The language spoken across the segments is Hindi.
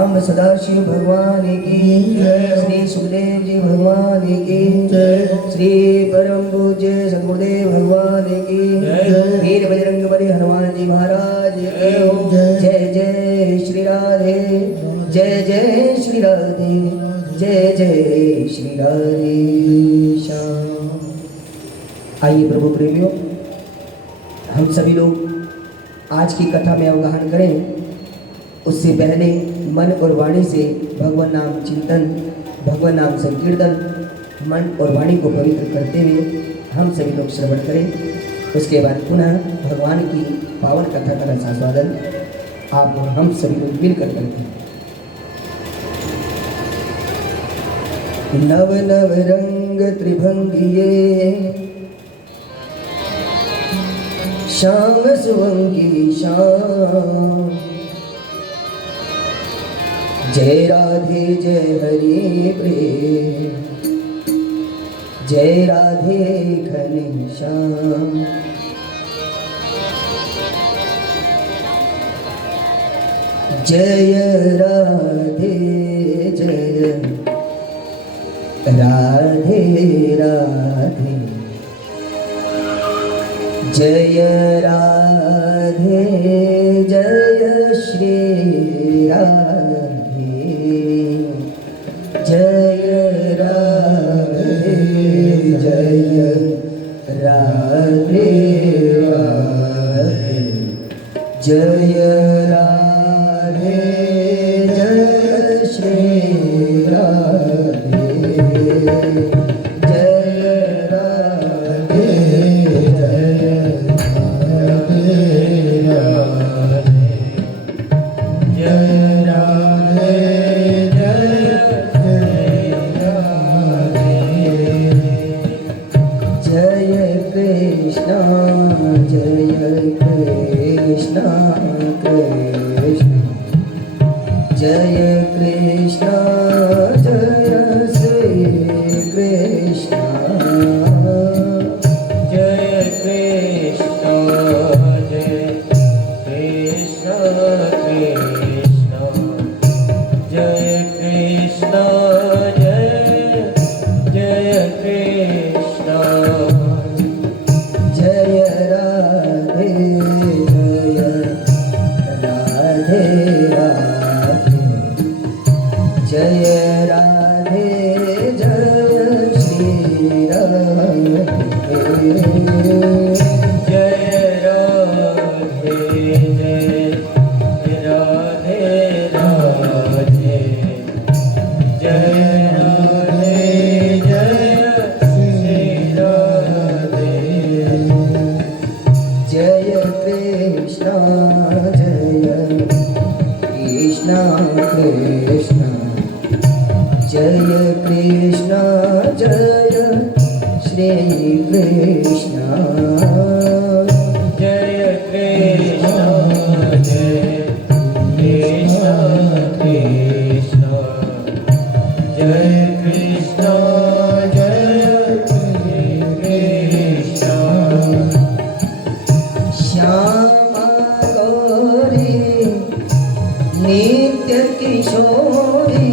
राम सदाशिव भगवान की जय। श्री सुखदेव जी भगवान की जय। श्री परम पूज्य सद्गुरुदेव भगवान की जय। वीर बजरंगबली हनुमान जी महाराज की जय। जय श्री राधे, जय जय श्री राधे, जय जय श्री राधे श्याम। आइए प्रभु प्रेमियों, हम सभी लोग आज की कथा में अवगाहन करें। उससे पहले मन और वाणी से भगवान नाम चिंतन, भगवान नाम संकीर्तन, मन और वाणी को पवित्र करते हुए हम सभी लोग श्रवण करें। उसके बाद पुनः भगवान की पावन कथा का रसास्वादन आप और हम सभी लोग मिलकर करते हैं। नव नव रंग त्रिभंगिये श्याम सुवंगी श्याम। जय राधे जय हरि प्रेम, जय राधे घनश्याम। जय राधे जय राधे राधे, जय राधे जय श्री राधे, जय राधे जय राधे राधे, जय राधे जय श्री राधे, जय राधे जय राधे राधे, जय राधे जय राधे। जय कृष्णा कृष्णा कृष्ण, जय कृष्णा जय श्री कृष्ण, जय कृष्ण जय कृष्ण कृष्ण, जय कृष्ण जय जय कृष्ण, जय राधे राधे राधे, जय राधे जय श्री राधे, जय राधे जय राधे राधे, जय राधे जय श्री राधे, जय कृष्ण कृष्ण, जय कृष्ण जय श्री कृष्ण, जय कृष्ण जय कृष्ण कृष्ण, जय कृष्ण जय कृष्ण। श्यामा गौरी नित्य किशोरी,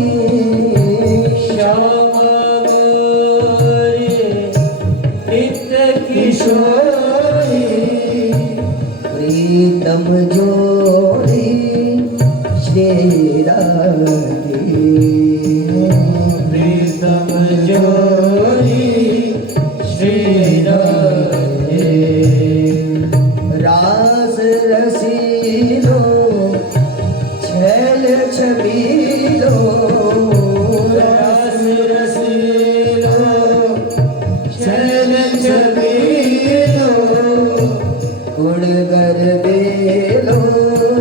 श्यामा गौरी नित्य किशोरी, प्रीतम जोड़ी श्री राधे, प्रीतम जोड़ी श्री राधे, रास रसीलो छैल छबीलो, रास रसीलो छैल छबीलो, गुणगर बेलो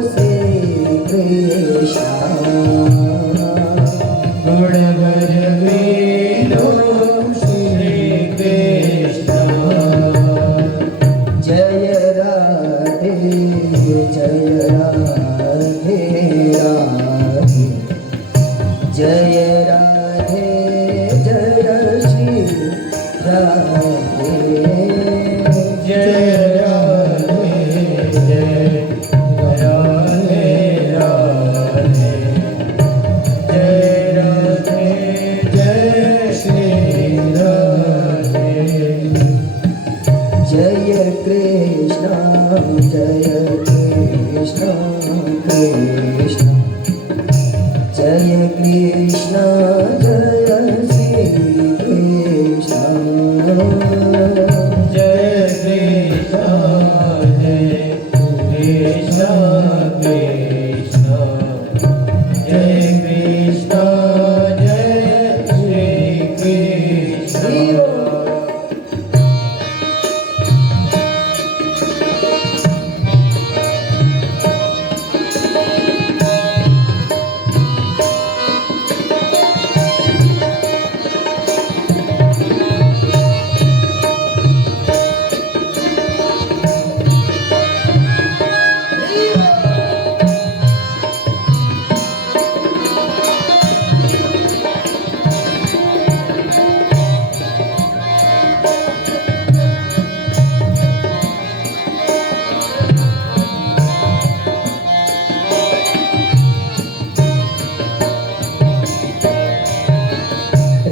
श्री कृष्ण, गुणगर बेलो श्री कृष्ण, जय राधे जय राधे राधे, जय राधे जय श्री राधे, जय राधे जय राधे राधे, कृष्ण जय कृष्ण जय श्री कृष्ण जय कृष्ण कृष्ण कृष्ण जय कृष्ण जय श्री कृष्ण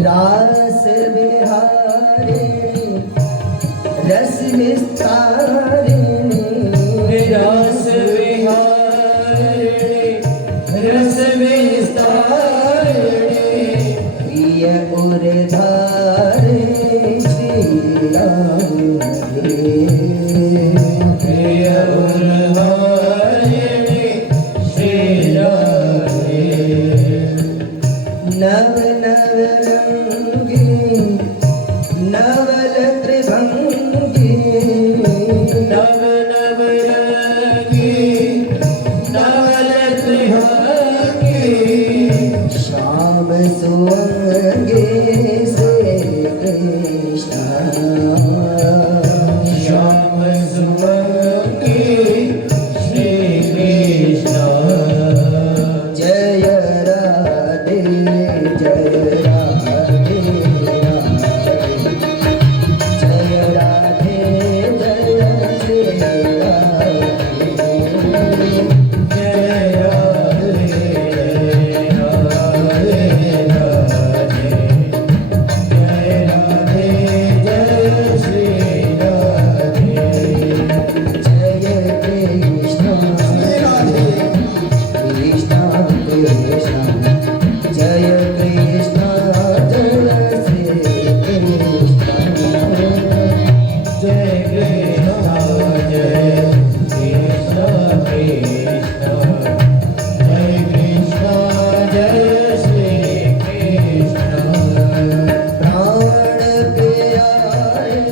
रास विहारे रस विस्तारे रस विहारे रस विस्तारे प्रिय उर्धारे श्री राम प्रिय उर्धारिणी श्री राधे नव नव रंगी नवल त्रिभंगी नव नव रंगी नवल त्रिभंगी श्याम सुअंगे से कृष्ण श्याम सुमंगी श्री कृष्ण जय राधे जय राधे जय राधे जय श्री राधे जय राधे राधे राधे जय राधे जय श्री राधे जय कृष्ण कृष्ण कृष्ण जय कृष्ण जय श्री कृष्ण जय कृष्ण जय कृष्ण कृष्ण जय कृष्ण जय श्री कृष्ण प्राण प्यारे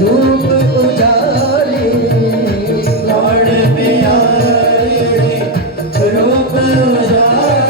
रूप उजाले प्राण प्यारे रूप उजाले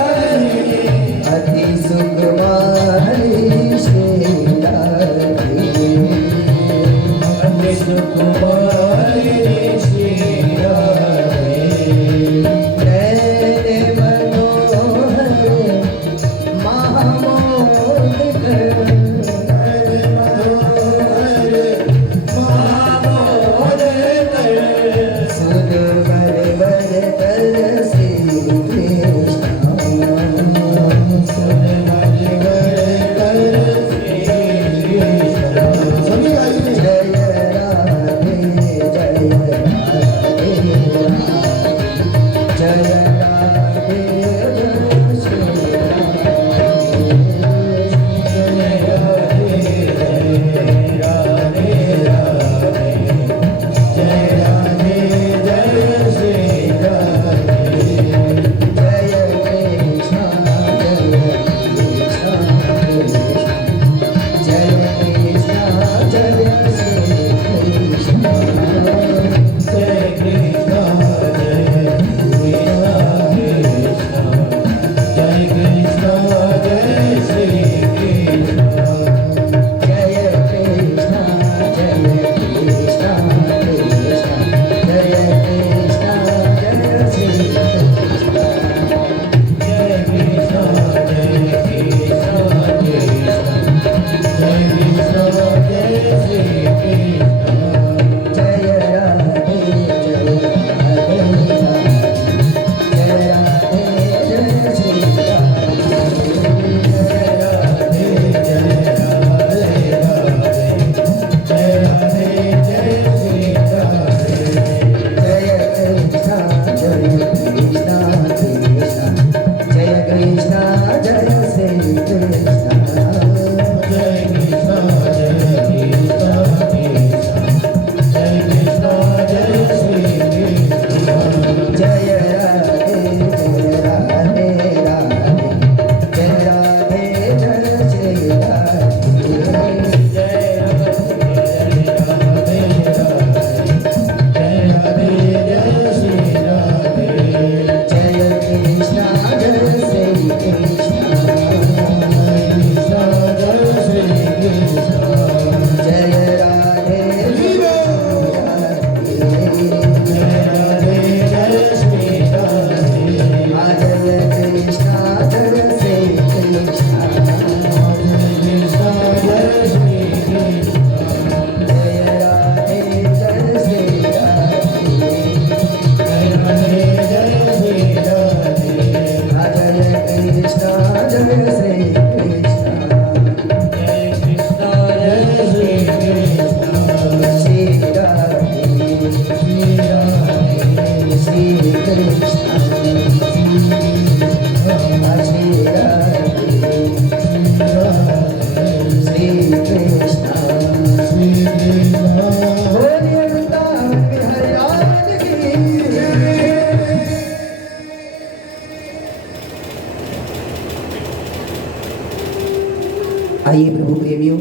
आइए प्रभु प्रेमियों,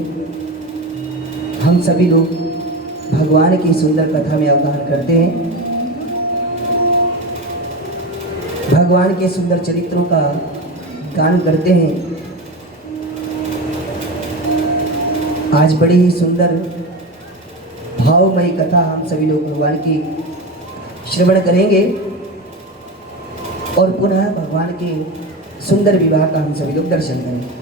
हम सभी लोग भगवान की सुंदर कथा में अवगाहन करते हैं। भगवान के सुंदर चरित्रों का गान करते हैं। आज बड़ी ही सुंदर भावमयी कथा हम सभी लोग भगवान की श्रवण करेंगे और पुनः भगवान के सुंदर विवाह का हम सभी लोग दर्शन करेंगे।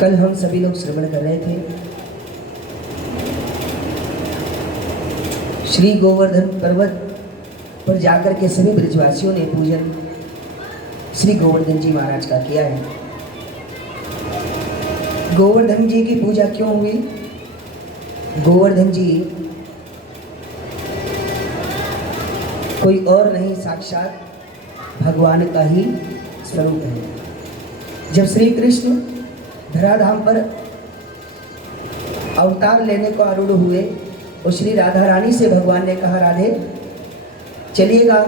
कल हम सभी लोग श्रवण कर रहे थे श्री गोवर्धन पर्वत पर जाकर के सभी ब्रजवासियों ने पूजन श्री गोवर्धन जी महाराज का किया है। गोवर्धन जी की पूजा क्यों हुई? गोवर्धन जी कोई और नहीं, साक्षात भगवान का ही स्वरूप है। जब श्री कृष्ण धराधाम पर अवतार लेने को आरूढ़ हुए और श्री राधा रानी से भगवान ने कहा, राधे चलिएगा,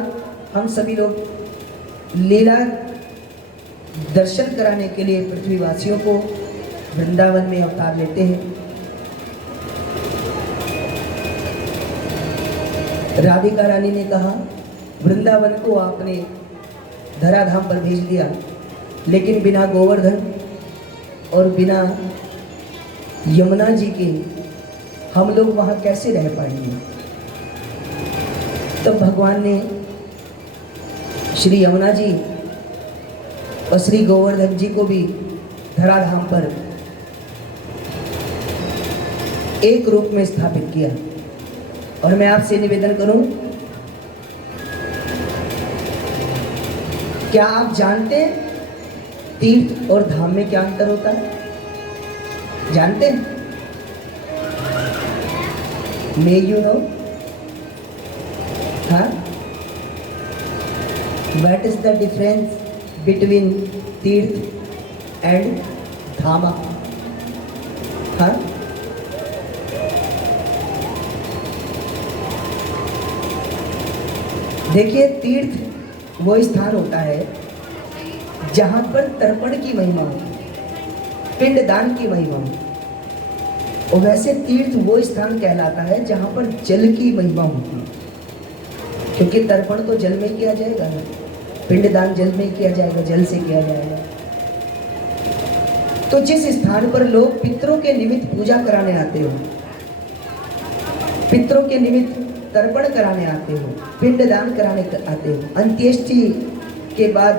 हम सभी लोग लीला दर्शन कराने के लिए पृथ्वीवासियों को वृंदावन में अवतार लेते हैं। राधिका रानी ने कहा, वृंदावन को आपने धराधाम पर भेज दिया, लेकिन बिना गोवर्धन और बिना यमुना जी के हम लोग वहाँ कैसे रह पाएंगे? तब भगवान ने श्री यमुना जी और श्री गोवर्धन जी को भी धराधाम पर एक रूप में स्थापित किया। और मैं आपसे निवेदन करूं, क्या आप जानते हैं तीर्थ और धाम में क्या अंतर होता है? जानते हैं? May you know? हाँ? What is the difference between तीर्थ एंड धामा? हाँ? देखिए, तीर्थ वो स्थान होता है जहां पर तर्पण की महिमा हो, पिंडदान की महिमा हो। और वैसे तीर्थ वो स्थान कहलाता है जहां पर जल की महिमा होती है, क्योंकि तर्पण तो जल में किया जाएगा, पिंडदान जल में किया जाएगा, जल से किया जाएगा। तो जिस स्थान पर लोग पितरों के निमित्त पूजा कराने आते हो, पितरों के निमित्त तर्पण कराने आते हो, पिंडदान कराने आते हो, अंत्येष्टि के बाद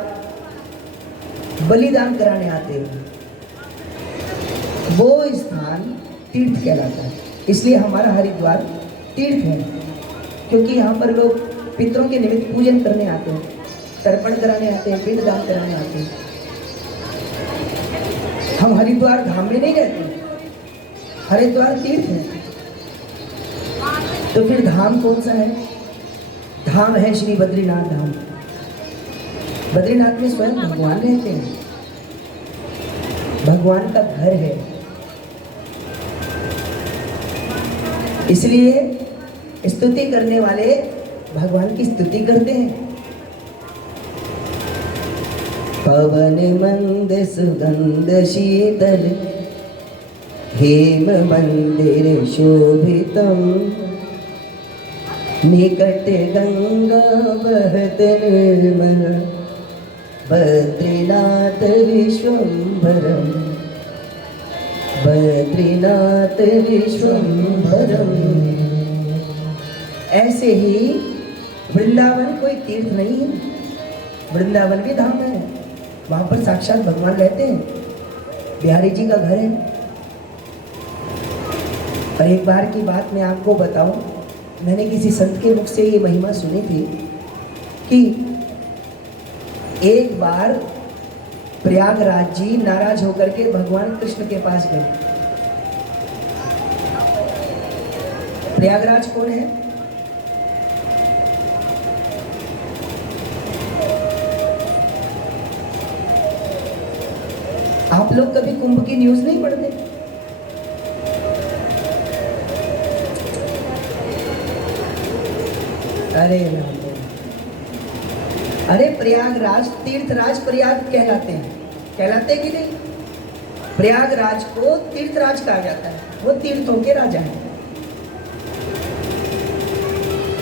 बलिदान कराने आते हो, वो स्थान तीर्थ कहलाता है। इसलिए हमारा हरिद्वार तीर्थ है, क्योंकि यहाँ पर लोग पितरों के निमित्त पूजन करने आते हैं, तर्पण कराने आते हैं, पिंडदान कराने आते हैं। हम हरिद्वार धाम में नहीं रहते, हरिद्वार तीर्थ है। तो फिर धाम कौन सा है? धाम है श्री बद्रीनाथ धाम। बद्रीनाथ में स्वयं भगवान रहते हैं, भगवान का घर है। इसलिए स्तुति करने वाले भगवान की स्तुति करते हैं। पवन मंद सुगंध शीतल, हेम मंदिर शोभितम, निकट गंगा बहत निर्मल, बद्रीनाथ विश्वम्भरम, बद्रीनाथ विश्वम्भरम। ऐसे ही वृंदावन कोई तीर्थ नहीं है, वृंदावन भी धाम है, वहां पर साक्षात भगवान रहते हैं, बिहारी जी का घर है। और एक बार की बात मैं आपको बताऊं, मैंने किसी संत के मुख से ये महिमा सुनी थी कि एक बार प्रयागराज जी नाराज होकर के भगवान कृष्ण के पास गए। प्रयागराज कौन है? आप लोग कभी कुंभ की न्यूज नहीं पढ़ते? अरे राम, अरे प्रयागराज तीर्थराज प्रयाग कहलाते कि नहीं? प्रयागराज को तीर्थराज कहा जाता है, वो तीर्थों के राजा हैं।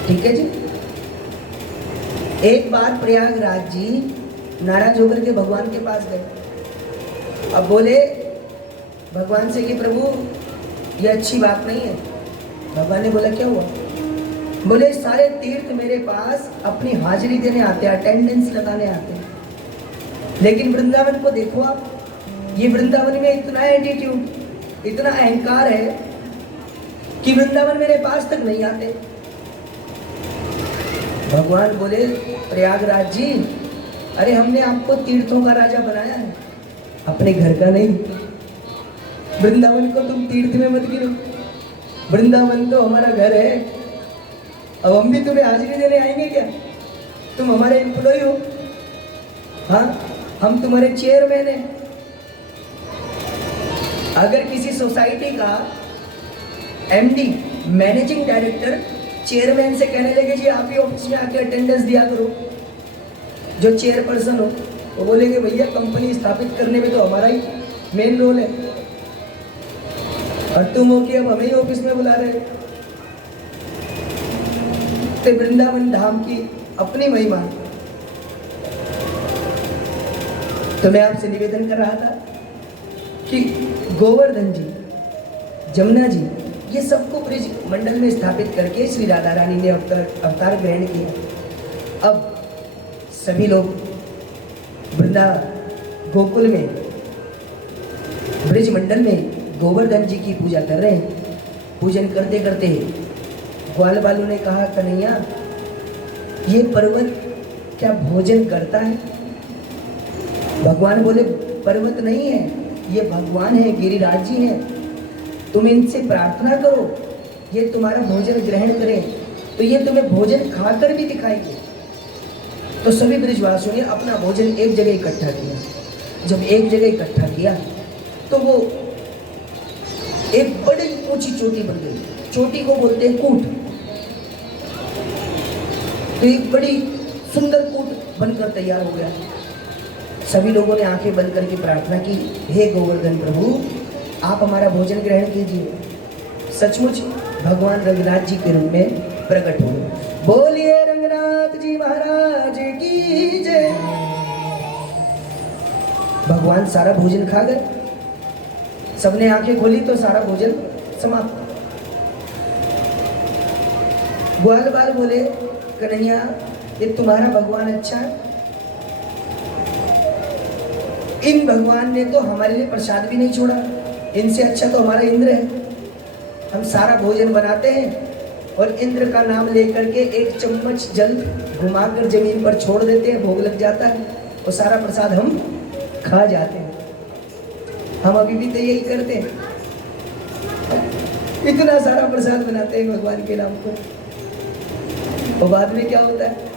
ठीक है जी। एक बार प्रयागराज जी नाराज होकर के भगवान के पास गए। अब बोले भगवान से कि प्रभु ये अच्छी बात नहीं है। भगवान ने बोला क्या हुआ? बोले सारे तीर्थ मेरे पास अपनी हाजिरी देने आते हैं, अटेंडेंस लगाने आते हैं, लेकिन वृंदावन को देखो आप, ये वृंदावन में इतना एटीट्यूड, इतना अहंकार है कि वृंदावन मेरे पास तक नहीं आते। भगवान बोले प्रयागराज जी, अरे हमने आपको तीर्थों का राजा बनाया है, अपने घर का नहीं। वृंदावन को तुम तीर्थ में मत गिनो, वृंदावन तो हमारा घर है। अब हम भी तुम्हें हाजिरी देने आएंगे क्या? तुम हमारे एम्प्लॉय हो, हाँ, हम तुम्हारे चेयरमैन हैं। अगर किसी सोसाइटी का एमडी, मैनेजिंग डायरेक्टर चेयरमैन से कहने लगे जी आप ही ऑफिस में आके अटेंडेंस दिया करो, जो चेयरपर्सन हो वो बोलेंगे भैया कंपनी स्थापित करने में तो हमारा ही मेन रोल है, और तुम हो कि अब हमें ही ऑफिस में बुला रहे हो। तो वृंदावन धाम की अपनी महिमा। तो मैं आपसे निवेदन कर रहा था कि गोवर्धन जी, जमुना जी, ये सबको ब्रिज मंडल में स्थापित करके श्री राधा रानी ने अवतार ग्रहण किया। अब सभी लोग वृंदा गोकुल में ब्रिज मंडल में गोवर्धन जी की पूजा कर रहे हैं। पूजन करते करते ग्वाल बालू ने कहा कन्हैया ये पर्वत क्या भोजन करता है? भगवान बोले पर्वत नहीं है, ये भगवान है, गिरिराज जी हैं, तुम इनसे प्रार्थना करो ये तुम्हारा भोजन ग्रहण करें, तो ये तुम्हें भोजन खाकर भी दिखाएंगे। तो सभी ब्रिजवासियों ने अपना भोजन एक जगह इकट्ठा किया। जब एक जगह इकट्ठा किया तो वो एक बड़ी ऊंची चोटी बन गई, चोटी को बोलते हैं कूट। तो एक बड़ी सुंदर कूट बनकर तैयार हो गया। सभी लोगों ने आंखें बंद करके प्रार्थना की, हे गोवर्धन प्रभु आप हमारा भोजन ग्रहण कीजिए। सचमुच भगवान रंगनाथ जी के रूप में प्रकट हुए। बोलिए रंगनाथ जी महाराज की जय। भगवान सारा भोजन खा गए। सबने आंखें खोली तो सारा भोजन समाप्त। ग्वाल बाल बोले कन्हैया ये तुम्हारा भगवान अच्छा है, इन भगवान ने तो हमारे लिए प्रसाद भी नहीं छोड़ा, इनसे अच्छा तो हमारा इंद्र है। हम सारा भोजन बनाते हैं और इंद्र का नाम लेकर के एक चम्मच जल घुमाकर जमीन पर छोड़ देते हैं, भोग लग जाता है और सारा प्रसाद हम खा जाते हैं। हम अभी भी तो यही करते हैं, इतना सारा प्रसाद बनाते हैं भगवान के नाम पर, और बाद में क्या होता है?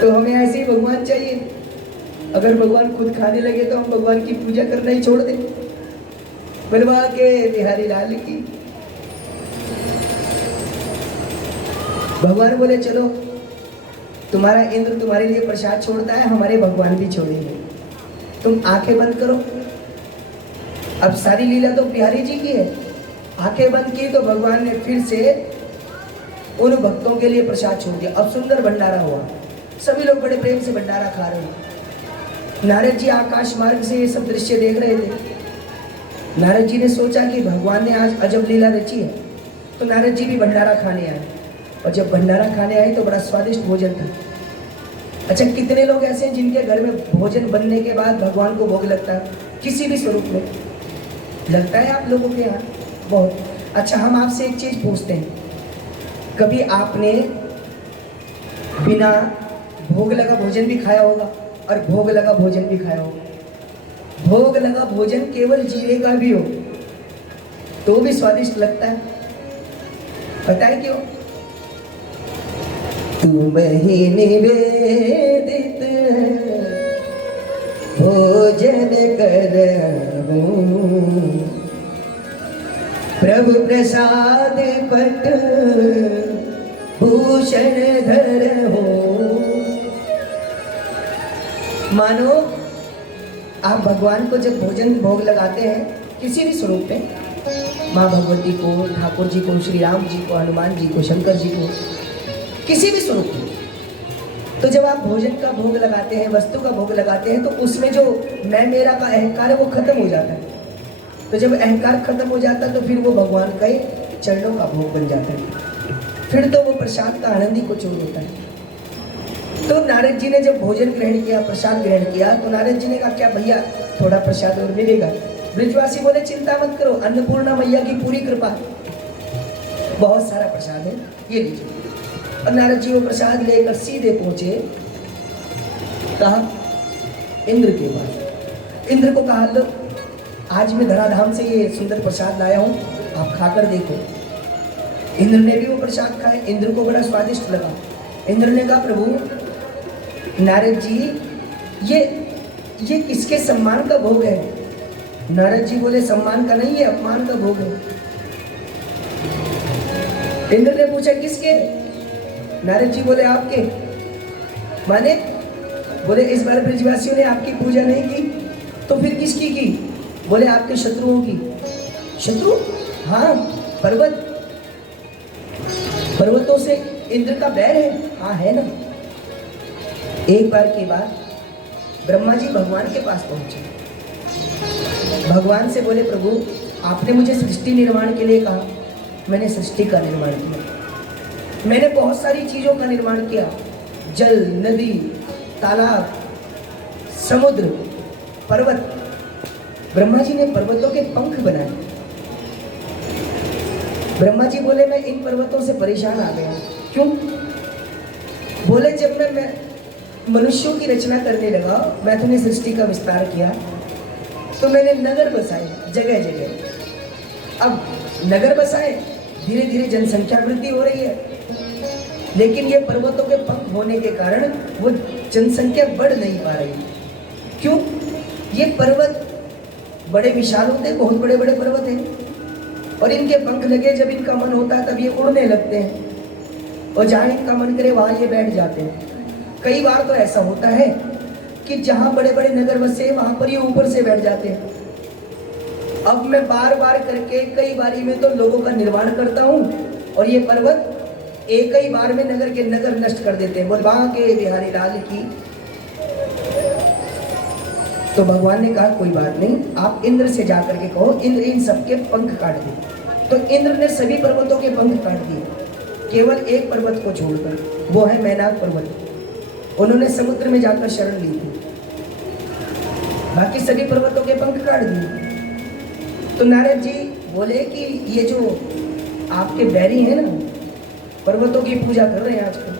तो हमें ऐसे ही भगवान चाहिए। अगर भगवान खुद खाने लगे तो हम भगवान की पूजा करना ही छोड़ दें। बनवा के बिहारी लाल की। भगवान बोले चलो तुम्हारा इंद्र तुम्हारे लिए प्रसाद छोड़ता है, हमारे भगवान भी छोड़ेंगे, तुम आंखें बंद करो। अब सारी लीला तो बिहारी जी की है। आंखें बंद की तो भगवान ने फिर से उन भक्तों के लिए प्रसाद छोड़ दिया। अब सुंदर भंडारा हुआ, सभी लोग बड़े प्रेम से भंडारा खा रहे हैं। नारद जी आकाश मार्ग से ये सब दृश्य देख रहे थे। नारद जी ने सोचा कि भगवान ने आज अजब लीला रची है, तो नारद जी भी भंडारा खाने आए। और जब भंडारा खाने आए तो बड़ा स्वादिष्ट भोजन था। अच्छा, कितने लोग ऐसे हैं जिनके घर में भोजन बनने के बाद भगवान को भोग लगता है? किसी भी स्वरूप में लगता है आप लोगों के यहाँ? बहुत अच्छा। हम आपसे एक चीज पूछते हैं, कभी आपने बिना भोग लगा भोजन भी खाया होगा और भोग लगा भोजन भी खाया होगा? भोग लगा भोजन केवल जीरे का भी हो तो भी स्वादिष्ट लगता है। पता है क्यों? तुम ही निवेदित हो भोजन करहूं, प्रभु प्रसाद पट भूषण धरहूं। मानो आप भगवान को जब भोजन भोग लगाते हैं किसी भी स्वरूप में, माँ भगवती को, ठाकुर जी को, श्री राम जी को, हनुमान जी को, शंकर जी को, किसी भी स्वरूप में, तो जब आप भोजन का भोग लगाते हैं, वस्तु का भोग लगाते हैं, तो उसमें जो मैं मेरा का अहंकार है वो खत्म हो जाता है। तो जब अहंकार खत्म हो जाता है तो फिर वो भगवान के चरणों का भोग बन जाता है, फिर तो वो प्रसाद का आनंद ही कुछ और होता है। तो नारद जी ने जब भोजन ग्रहण किया, प्रसाद ग्रहण किया, तो नारद जी ने कहा क्या भैया थोड़ा प्रसाद और मिलेगा? ब्रिजवासी बोले चिंता मत करो, अन्नपूर्णा मैया की पूरी कृपा, बहुत सारा प्रसाद है, ये लीजिए। और नारद जी वो प्रसाद लेकर सीधे पहुंचे कहा इंद्र के पास। इंद्र को कहा लो आज मैं धराधाम से ये सुंदर प्रसाद लाया हूँ, आप खाकर देखो। इंद्र ने भी वो प्रसाद खाए, इंद्र को बड़ा स्वादिष्ट लगा। इंद्र ने कहा प्रभु नारद जी ये किसके सम्मान का भोग है? नारद जी बोले सम्मान का नहीं, ये अपमान का भोग है। इंद्र ने पूछा किसके? नारद जी बोले आपके। माने बोले इस बार ब्रजवासियों ने आपकी पूजा नहीं की, तो फिर किसकी की? बोले आपके शत्रुओं की। शत्रु? हाँ, पर्वतों से इंद्र का बैर है। हाँ है ना। एक बार की बात, ब्रह्मा जी भगवान के पास पहुंचे, भगवान से बोले प्रभु आपने मुझे सृष्टि निर्माण के लिए कहा, मैंने सृष्टि का निर्माण किया, मैंने बहुत सारी चीजों का निर्माण किया, जल, नदी, तालाब, समुद्र, पर्वत। ब्रह्मा जी ने पर्वतों के पंख बनाए। ब्रह्मा जी बोले मैं इन पर्वतों से परेशान आ गया। क्यों? बोले जब मैं मनुष्यों की रचना करने लगा, मैंने सृष्टि का विस्तार किया, तो मैंने नगर बसाए जगह जगह। अब नगर बसाए, धीरे धीरे जनसंख्या वृद्धि हो रही है, लेकिन ये पर्वतों के पंख होने के कारण वो जनसंख्या बढ़ नहीं पा रही। क्यों? ये पर्वत बड़े विशाल होते हैं, बहुत बड़े बड़े पर्वत हैं, और इनके पंख लगे, जब इनका मन होता है तब ये उड़ने लगते हैं, और जहाँ इनका मन करे वहाँ ये बैठ जाते हैं। कई बार तो ऐसा होता है कि जहाँ बड़े बड़े नगर बसे वहाँ पर ये ऊपर से बैठ जाते हैं। अब मैं बार बार करके कई बारी में तो लोगों का निर्माण करता हूँ, और ये पर्वत एक ही बार में नगर के नगर नष्ट कर देते हैं। बोल बांके बिहारी लाल की। तो भगवान ने कहा कोई बात नहीं, आप इंद्र से जाकर के कहो इंद्र इन सबके पंख काट दे। तो इंद्र ने सभी पर्वतों के पंख काट दिए, केवल एक पर्वत को छोड़कर, वो है मैनाक पर्वत। उन्होंने समुद्र में जाकर शरण ली थी, बाकी सभी पर्वतों के पंख काट दिए। तो नारद जी बोले कि ये जो आपके बैरी हैं ना, पर्वतों की पूजा कर रहे हैं आजकल।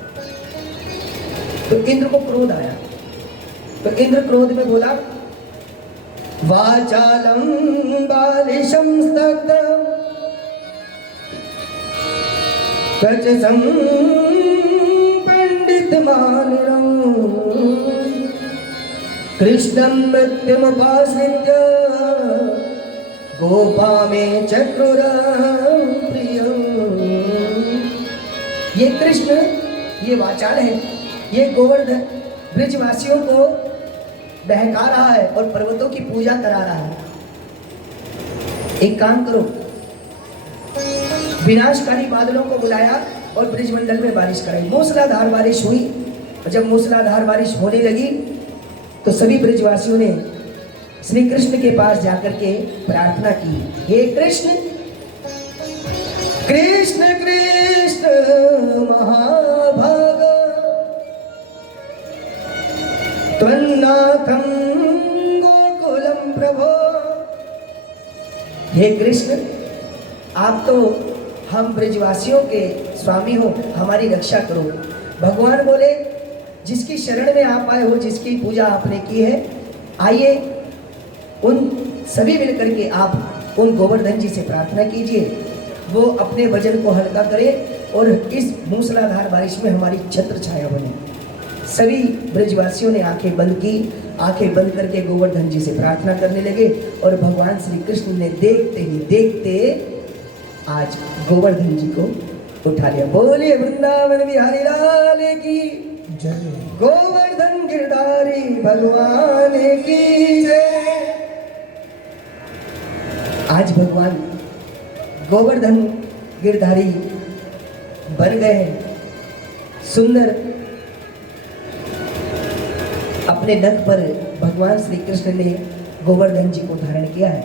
तो इंद्र को क्रोध आया, तो इंद्र क्रोध में बोला वाचालम बालिशम स्तब्धम कचसम पंडित मानरम कृष्णं मृत्युमुपाश्रित्य गोपा में चक्रुरं प्रियं। ये कृष्ण, ये वाचाल है, ये गोवर्धन ब्रजवासियों को बहका रहा है और पर्वतों की पूजा करा रहा है। एक काम करो, विनाशकारी बादलों को बुलाया और ब्रजमंडल में बारिश कराई। मूसलाधार बारिश हुई, और जब मूसलाधार बारिश होने लगी तो सभी ब्रजवासियों ने श्री कृष्ण के पास जाकर के प्रार्थना की, हे कृष्ण कृष्ण कृष्ण महाभाग त्वन्नाथं गोकुलम प्रभो। हे कृष्ण, आप तो हम ब्रजवासियों के स्वामी हो, हमारी रक्षा करो। भगवान बोले जिसकी शरण में आप आए हो, जिसकी पूजा आपने की है, आइए उन सभी मिलकर के आप उन गोवर्धन जी से प्रार्थना कीजिए, वो अपने वजन को हल्का करे और इस मूसलाधार बारिश में हमारी छत्र छाया बने। सभी ब्रजवासियों ने आंखें बंद की। आंखें बंद करके गोवर्धन जी से प्रार्थना करने लगे और भगवान श्री कृष्ण ने देखते ही देखते आज गोवर्धन जी को उठा लिया। बोलिए वृंदावन बिहारी लाल की जय। गोवर्धन गिरधारी भगवान की जय। आज भगवान गोवर्धन गिरधारी बन गए। सुंदर अपने नख पर भगवान श्री कृष्ण ने गोवर्धन जी को धारण किया है।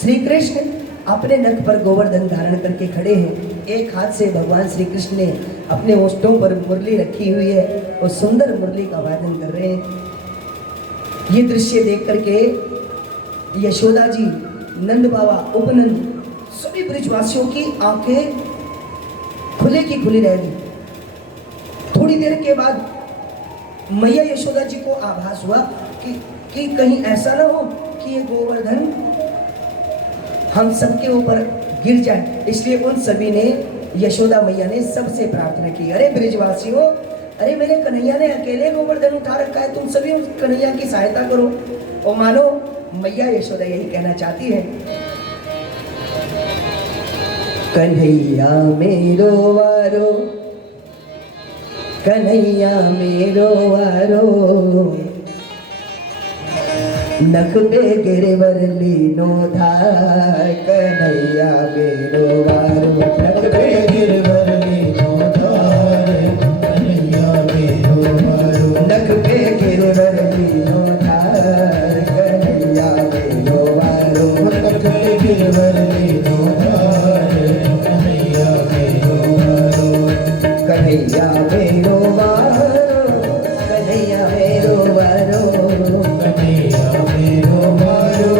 श्री कृष्ण अपने नख पर गोवर्धन धारण करके खड़े हैं। एक हाथ से भगवान श्री कृष्ण ने अपने ओष्ठों पर मुरली रखी हुई है और सुंदर मुरली का वादन कर रहे हैं। ये दृश्य देख करके यशोदा जी, नंद बाबा, उपनंद, सभी ब्रजवासियों की आंखें खुले की खुली रह गई। थोड़ी देर के बाद मैया यशोदा जी को आभास हुआ कि कहीं ऐसा ना हो कि ये गोवर्धन हम सबके ऊपर गिर जाए। इसलिए उन सभी ने, यशोदा मैया ने सबसे प्रार्थना की, अरे ब्रजवासियों, अरे मेरे कन्हैया ने अकेले गोवर्धन उठा रखा है, तुम सभी उस कन्हैया की सहायता करो। और मानो मैया यशोदा यही कहना चाहती है, कन्हैया मेरो वारो, कन्हैया मेरो वारो, नख पे गिरवर लीनो धार, कन्हैया मेरो वारो, नख पे गिरवर लीनो धार, कन्हैया मेरो वारो, नख पे गिरवर लीनो धार, कन्हैया मेरो वारो, नख पे गिरवर लीनो धार, कन्हैया मेरो वारो, कन्हैया मेरो वारो, कन्हैया मेरो वारो, कन्हैया मेरो वारो,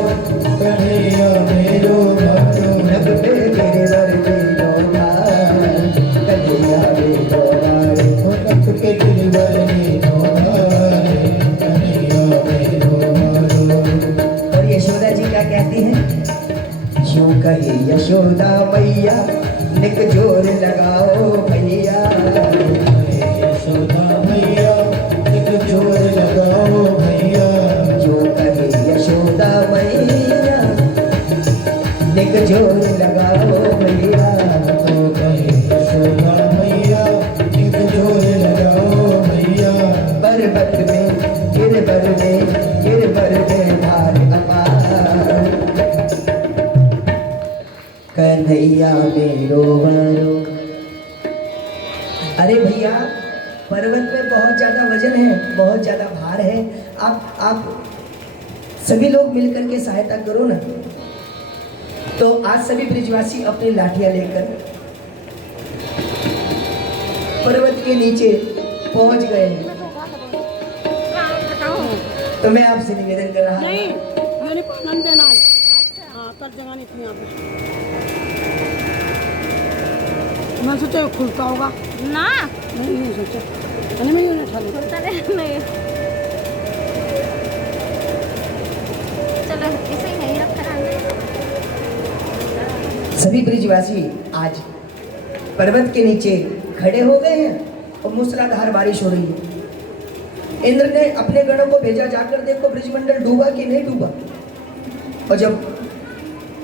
कन्हैया मेरो वारो, नख पे गिरवर लीनो धार, कन्हैया मेरो वारो। नख पे गिरवर लीनो धार, कन्हैया मेरो वारो। और यशोदा जी क्या कहती हैं? यूं कही यशोदा मैया, निक जोर लगाओ भैया, यशोदा मैया, एक जोर लगाओ भैया। यूं कही यशोदा मैया, निक जोर लगाओ भैया, तो कहे यशोदा मैया, एक जोर लगाओ भैया। पर्वत में गिरवर में धार अपार, कन्हैया मेरो वारो। अरे भैया, पर्वत में बहुत ज्यादा वजन है, बहुत ज्यादा भार है, आप सभी लोग मिलकर के सहायता करो ना। तो आज सभी ब्रजवासी अपनी लाठियां लेकर पर्वत के नीचे पहुंच गए हैं। तो मैं आपसे निवेदन कर रहा हूं, नहीं ये नहीं पालन देना आज। हाँ कर जगह नहीं थी यहाँ पे। मैं सोचा खुलता होगा, ना नहीं सोचा, मैंने मैं नहीं उठा लिया। नहीं, चलो इसे ही नहीं रखा रहने। सभी ब्रजवासी आज पर्वत के नीचे खड़े हो गए हैं और मूसलाधार बारिश हो रही है। इंद्र ने अपने गणों को भेजा, जाकर देखो ब्रजमंडल डूबा कि नहीं डूबा। और जब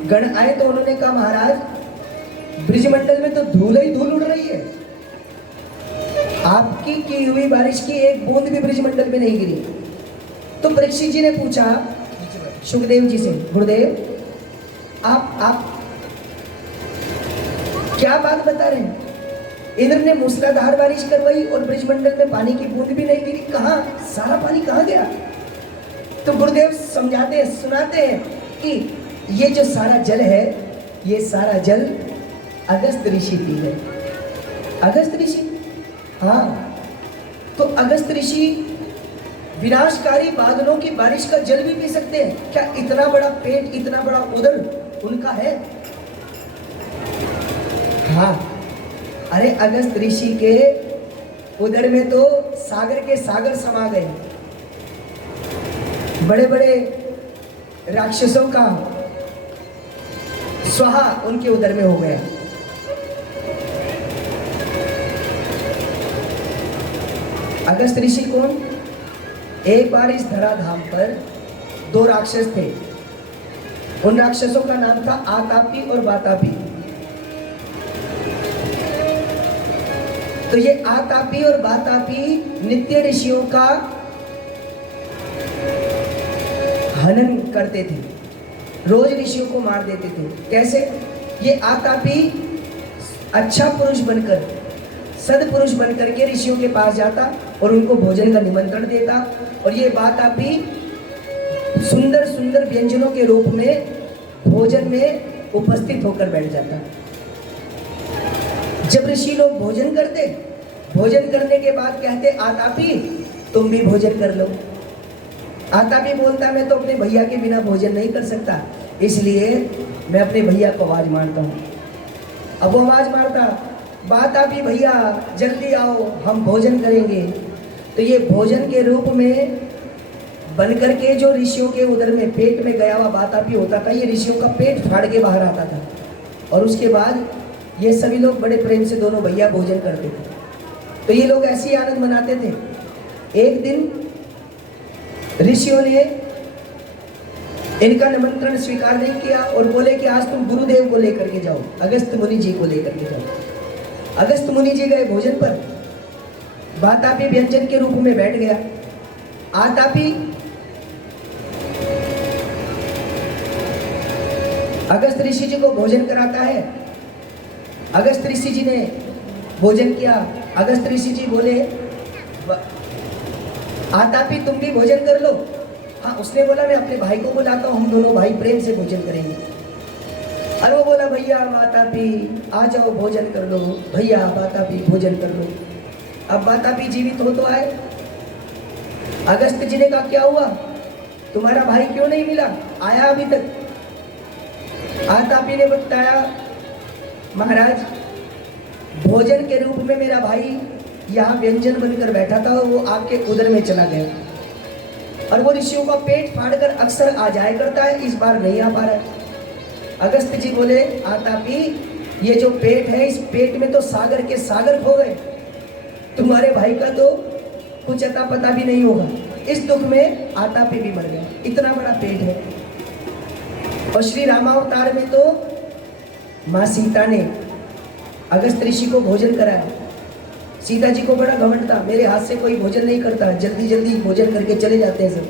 गण आए तो उन्होंने कहा, महाराज ब्रजमंडल में तो धूल ही धूल उड़ रही है, आपकी की हुई बारिश की एक बूंद भी ब्रजमंडल में नहीं गिरी। तो परीक्षित जी ने पूछा सुखदेव जी से, गुरुदेव आप क्या बात बता रहे हैं? इंद्र ने मूसलाधार बारिश करवाई और ब्रजमंडल में पानी की बूंद भी नहीं गिरी, कहाँ सारा पानी कहाँ गया? तो गुरुदेव समझाते हैं, सुनाते हैं कि ये जो सारा जल है, ये सारा जल अगस्त ऋषि पी गए। अगस्त ऋषि, हाँ, तो अगस्त ऋषि विनाशकारी बादलों की बारिश का जल भी पी सकते हैं क्या? इतना बड़ा पेट, इतना बड़ा उदर उनका है। हाँ, अरे अगस्त ऋषि के उदर में तो सागर के सागर समा गए। बड़े बड़े राक्षसों का स्वाहा उनके उदर में हो गया। अगस्त ऋषि कौन? एक बार इस धराधाम पर 2 राक्षस थे। उन राक्षसों का नाम था आतापी और वातापी। तो ये आतापी और वातापी नित्य ऋषियों का हनन करते थे, रोज ऋषियों को मार देते थे। कैसे? ये आतापी अच्छा पुरुष बनकर, सदपुरुष बनकर के ऋषियों के पास जाता और उनको भोजन का निमंत्रण देता, और ये वातापी सुंदर सुंदर व्यंजनों के रूप में भोजन में उपस्थित होकर बैठ जाता। जब ऋषि लोग भोजन करते, भोजन करने के बाद कहते आतापी तुम भी भोजन कर लो। आतापी बोलता मैं तो अपने भैया के बिना भोजन नहीं कर सकता, इसलिए मैं अपने भैया को आवाज मारता हूँ। अब वो आवाज मारता, वातापी भैया जल्दी आओ हम भोजन करेंगे। तो ये भोजन के रूप में बनकर के जो ऋषियों के उदर में पेट में गया हुआ वातापी होता था, ये ऋषियों का पेट फाड़ के बाहर आता था, और उसके बाद ये सभी लोग बड़े प्रेम से दोनों भैया भोजन करते थे। तो ये लोग ऐसे ही आनंद मनाते थे। एक दिन ऋषियों ने इनका निमंत्रण स्वीकार नहीं किया और बोले कि आज तुम गुरुदेव को लेकर के जाओ, अगस्त मुनि जी को लेकर के जाओ। अगस्त मुनि जी गए भोजन पर, वातापी व्यंजन के रूप में बैठ गया। आतापी अगस्त ऋषि जी को भोजन कराता है। अगस्त ऋषि जी ने भोजन किया। अगस्त ऋषि जी बोले आतापी तुम भी भोजन कर लो। हाँ, उसने बोला मैं अपने भाई को बुलाता हूँ, हम दोनों भाई प्रेम से भोजन करेंगे। और वो बोला भैया वातापी आ जाओ भोजन कर लो, भैया वातापी भोजन कर लो। अब वातापी जीवित हो तो आए। अगस्त जी ने कहा क्या हुआ, तुम्हारा भाई क्यों नहीं मिला, आया अभी तक? आतापी ने बताया महाराज भोजन के रूप में मेरा भाई यहाँ व्यंजन बनकर बैठा था, वो आपके उदर में चला गया, और वो ऋषियों का पेट फाड़कर अक्सर आ जाया करता है, इस बार नहीं आ पा रहा है। अगस्त जी बोले आतापी ये जो पेट है, इस पेट में तो सागर के सागर खो गए, तुम्हारे भाई का तो कुछ अता पता भी नहीं होगा। इस दुख में आतापी भी मर गया, इतना बड़ा पेट है। और श्री रामावतार में तो माँ सीता ने अगस्त ऋषि को भोजन कराया। सीता जी को बड़ा घमंड था, मेरे हाथ से कोई भोजन नहीं करता, जल्दी जल्दी भोजन करके चले जाते हैं सब,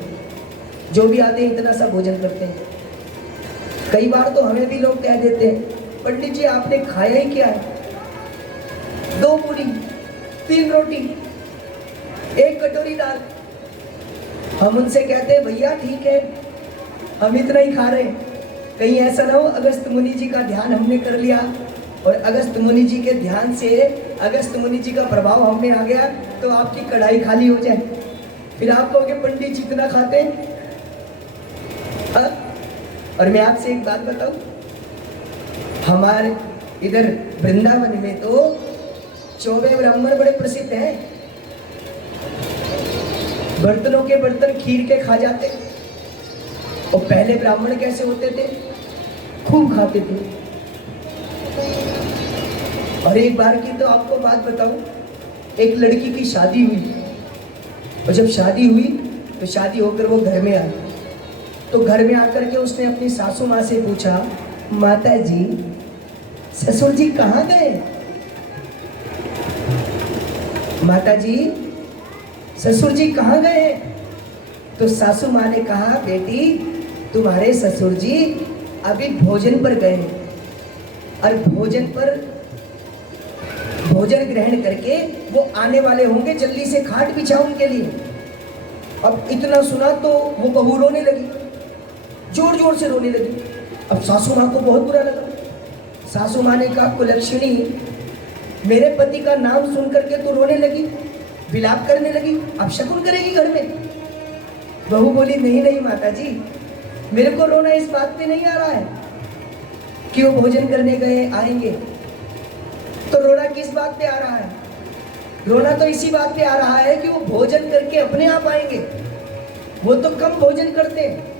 जो भी आते हैं इतना सा भोजन करते हैं। कई बार तो हमें भी लोग कह देते हैं पंडित जी आपने खाया ही क्या है, 2 पूरी 3 रोटी 1 कटोरी दाल। हम उनसे कहते हैं भैया ठीक है हम इतना ही खा रहे हैं, कहीं ऐसा ना हो अगस्त मुनि जी का ध्यान हमने कर लिया और अगस्त मुनि जी के ध्यान से अगस्त मुनि जी का प्रभाव हम में आ गया तो आपकी कढ़ाई खाली हो जाए, फिर आप कहोगे पंडित जी इतना खाते हैं। और मैं आपसे एक बात बताऊं, हमारे इधर वृंदावन में तो 24 ब्राह्मण बड़े प्रसिद्ध हैं, बर्तनों के बर्तन खीर के खा जाते। और पहले ब्राह्मण कैसे होते थे, खूब खाते थे। और एक बार की तो आपको बात बताऊं, एक लड़की की शादी हुई, और जब शादी हुई तो शादी होकर वो घर में आई, तो घर में आकर के उसने अपनी सासू माँ से पूछा माता जी ससुर जी कहाँ गए, माता जी ससुर जी कहाँ गए। तो सासू माँ ने कहा बेटी तुम्हारे ससुर जी अभी भोजन पर गए और भोजन ग्रहण करके वो आने वाले होंगे, जल्दी से खाट बिछाओ उनके लिए। अब इतना सुना तो वो बहू रोने लगी, जोर जोर से रोने लगी। अब सासू माँ को बहुत बुरा लगा। सासू माँ ने कहा कुलक्षणी मेरे पति का नाम सुन करके तो रोने लगी, विलाप करने लगी, अब शकुन करेगी घर में। बहू बोली नहीं नहीं माता जी मेरे को रोना इस बात पे नहीं आ रहा है कि वो भोजन करने गए आएंगे, तो रोना किस बात पे आ रहा है, रोना तो इसी बात पे आ रहा है कि वो भोजन करके अपने आप आएंगे, वो तो कम भोजन करते हैं।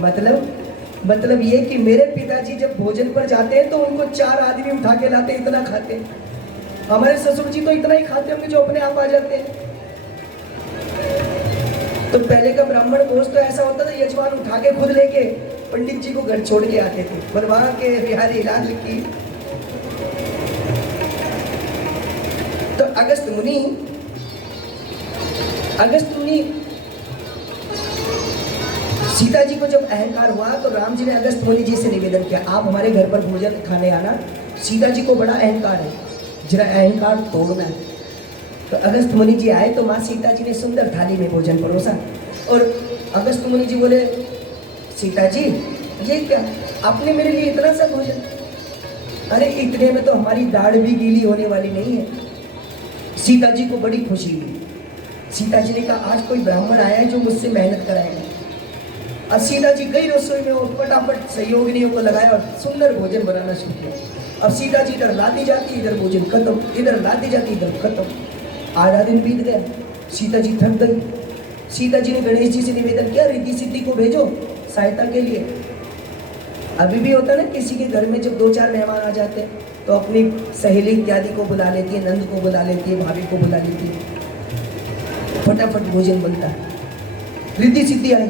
मतलब ये कि मेरे पिताजी जब भोजन पर जाते हैं तो उनको 4 आदमी उठा के लाते, इतना खाते हैं। हमारे ससुर जी तो इतना ही खाते होंगे जो अपने आप आ जाते हैं। तो पहले का ब्राह्मण भोज तो ऐसा होता था, यजमान उठा के खुद लेके पंडित जी को घर छोड़ के आते थे। पर वहां के बिहारी लाल की तो अगस्त मुनि सीता जी को जब अहंकार हुआ तो राम जी ने अगस्त मुनि जी से निवेदन किया, आप हमारे घर पर भोजन खाने आना। सीता जी को बड़ा अहंकार है, जरा अहंकार तोड़ना है। तो अगस्त मुनि जी आए तो माँ सीता जी ने सुंदर थाली में भोजन परोसा। और अगस्त मुनि जी बोले, सीता जी ये क्या, आपने मेरे लिए इतना सा भोजन? अरे इतने में तो हमारी दाढ़ भी गीली होने वाली नहीं है। सीता जी को बड़ी खुशी हुई। सीता जी ने कहा, आज कोई ब्राह्मण आया है जो मुझसे मेहनत कराएगा। अब सीता जी गई रसोई में और फटाफट सहयोगिनियों को लगाया और सुंदर भोजन बनाना शुरू किया। अब सीता जी इधर लाती जाती, इधर भोजन खत्म, इधर लाती जाती, इधर खत्म। आधा दिन बीत गया, सीता जी थक गई। सीता जी ने गणेश जी से निवेदन किया, रिद्धि सिद्धि को भेजो सहायता के लिए। अभी भी होता है ना, किसी के घर में जब 2-4 मेहमान आ जाते हैं तो अपनी सहेली इत्यादि को बुला लेती है, नंद को बुला लेती है, भाभी को बुला लेती है, फटाफट भोजन बनता है। रिद्धि सिद्धि आई,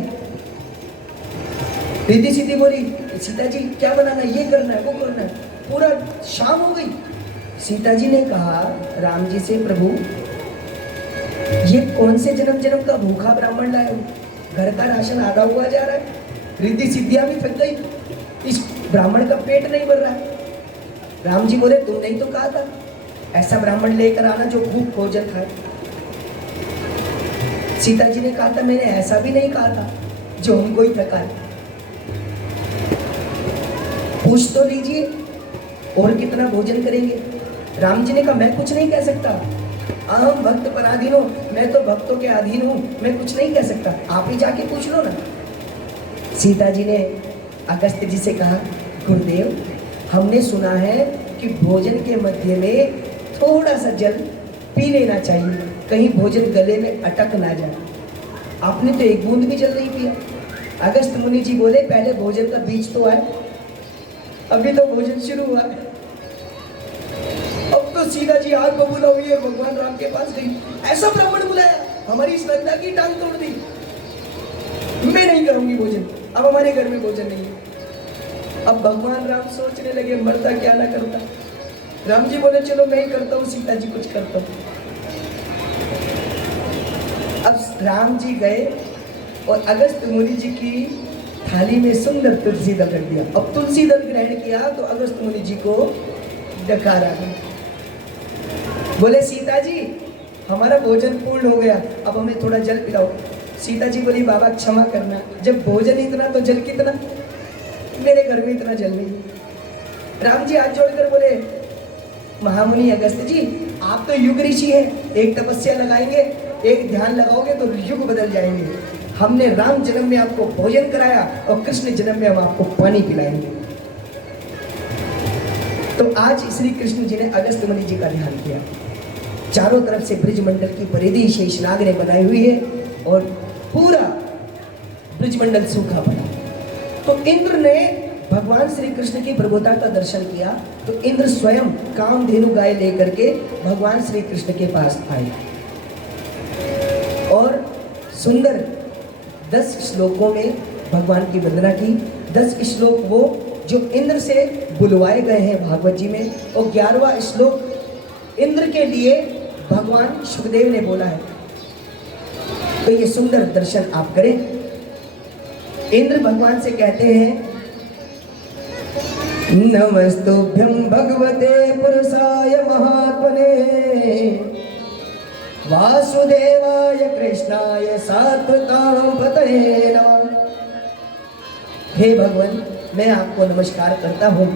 रिद्धि सिद्धि बोली, सीता जी क्या बनाना है, ये करना है, वो करना है। पूरा शाम हो गई। सीता जी ने कहा राम जी से, प्रभु ये कौन से जन्म जन्म का भूखा ब्राह्मण लाए हो, घर का राशन आधा हुआ जा रहा है, रिद्धि सिद्धियां भी थक गई, इस ब्राह्मण का पेट नहीं भर रहा है। राम जी बोले, तुम नहीं तो कहा था ऐसा ब्राह्मण लेकर आना जो भूख भोजन खाए। सीता जी ने कहा था, मैंने ऐसा भी नहीं कहा था जो हमको ही थकाए। पूछ तो लीजिए और कितना भोजन करेंगे। राम जी ने कहा, मैं कुछ नहीं कह सकता, अहम भक्त पराधीन हूं, मैं तो भक्तों के अधीन हूं, मैं कुछ नहीं कह सकता, आप ही जाके पूछ लो ना। सीता जी ने अगस्त जी से कहा, गुरुदेव हमने सुना है कि भोजन के मध्य में थोड़ा सा जल पी लेना चाहिए, कहीं भोजन गले में अटक ना जाए। आपने तो एक बूंद भी जल नहीं पिया। अगस्त मुनि जी बोले, पहले भोजन का बीज तो आए, अभी तो भोजन शुरू हुआ है। अब तो सीता जी आग बबूला हुई है, भगवान राम के पास गई, ऐसा ब्राह्मण बुलाया, हमारी श्रद्धा की टांग तोड़ दी, मैं नहीं करूंगी भोजन, अब हमारे घर में भोजन नहीं है। अब भगवान राम सोचने लगे, मरता क्या ना करता। राम जी बोले, चलो मैं ही करता हूँ, सीता जी कुछ करता हूँ। अब राम जी गए और अगस्त मुनि जी की थाली में सुंदर तुलसी दल रख दिया। अब तुलसी दल ग्रहण किया तो अगस्त मुनि जी को डकार आ गया। बोले, सीता जी हमारा भोजन पूर्ण हो गया, अब हमें थोड़ा जल पिलाओ। सीता जी बोली, बाबा क्षमा करना, जब भोजन इतना तो जल कितना, मेरे घर में इतना जल नहीं। राम जी हाथ जोड़कर बोले, महामुनि अगस्त जी आप तो युग ऋषि हैं, एक तपस्या लगाएंगे, एक ध्यान लगाओगे तो युग बदल जाएंगे। हमने राम जन्म में आपको भोजन कराया और कृष्ण जन्म में हम आपको पानी पिलाएंगे। तो आज श्री कृष्ण जी ने अगस्त मुनि जी का ध्यान किया। चारों तरफ से ब्रिजमंडल की परिधि शेषनाग ने बनाई हुई है और पूरा ब्रिजमंडल सूखा पड़ा। तो इंद्र ने भगवान श्री कृष्ण की प्रभुता का दर्शन किया तो इंद्र स्वयं कामधेनु गाय लेकर के भगवान श्री कृष्ण के पास आए और सुंदर 10 श्लोकों में भगवान की वंदना की। 10 श्लोक वो जो इंद्र से बुलवाए गए हैं भागवत जी में, और 11वां श्लोक इंद्र के लिए भगवान सुखदेव ने बोला है। तो ये सुंदर दर्शन आप करें। इंद्र भगवान से कहते हैं, नमस्तुभ्यं भगवते पुरुषाय महात्मने वासुदेवाय कृष्णाय सात्वतां पतये नमः। हे भगवान, मैं आपको नमस्कार करता हूँ।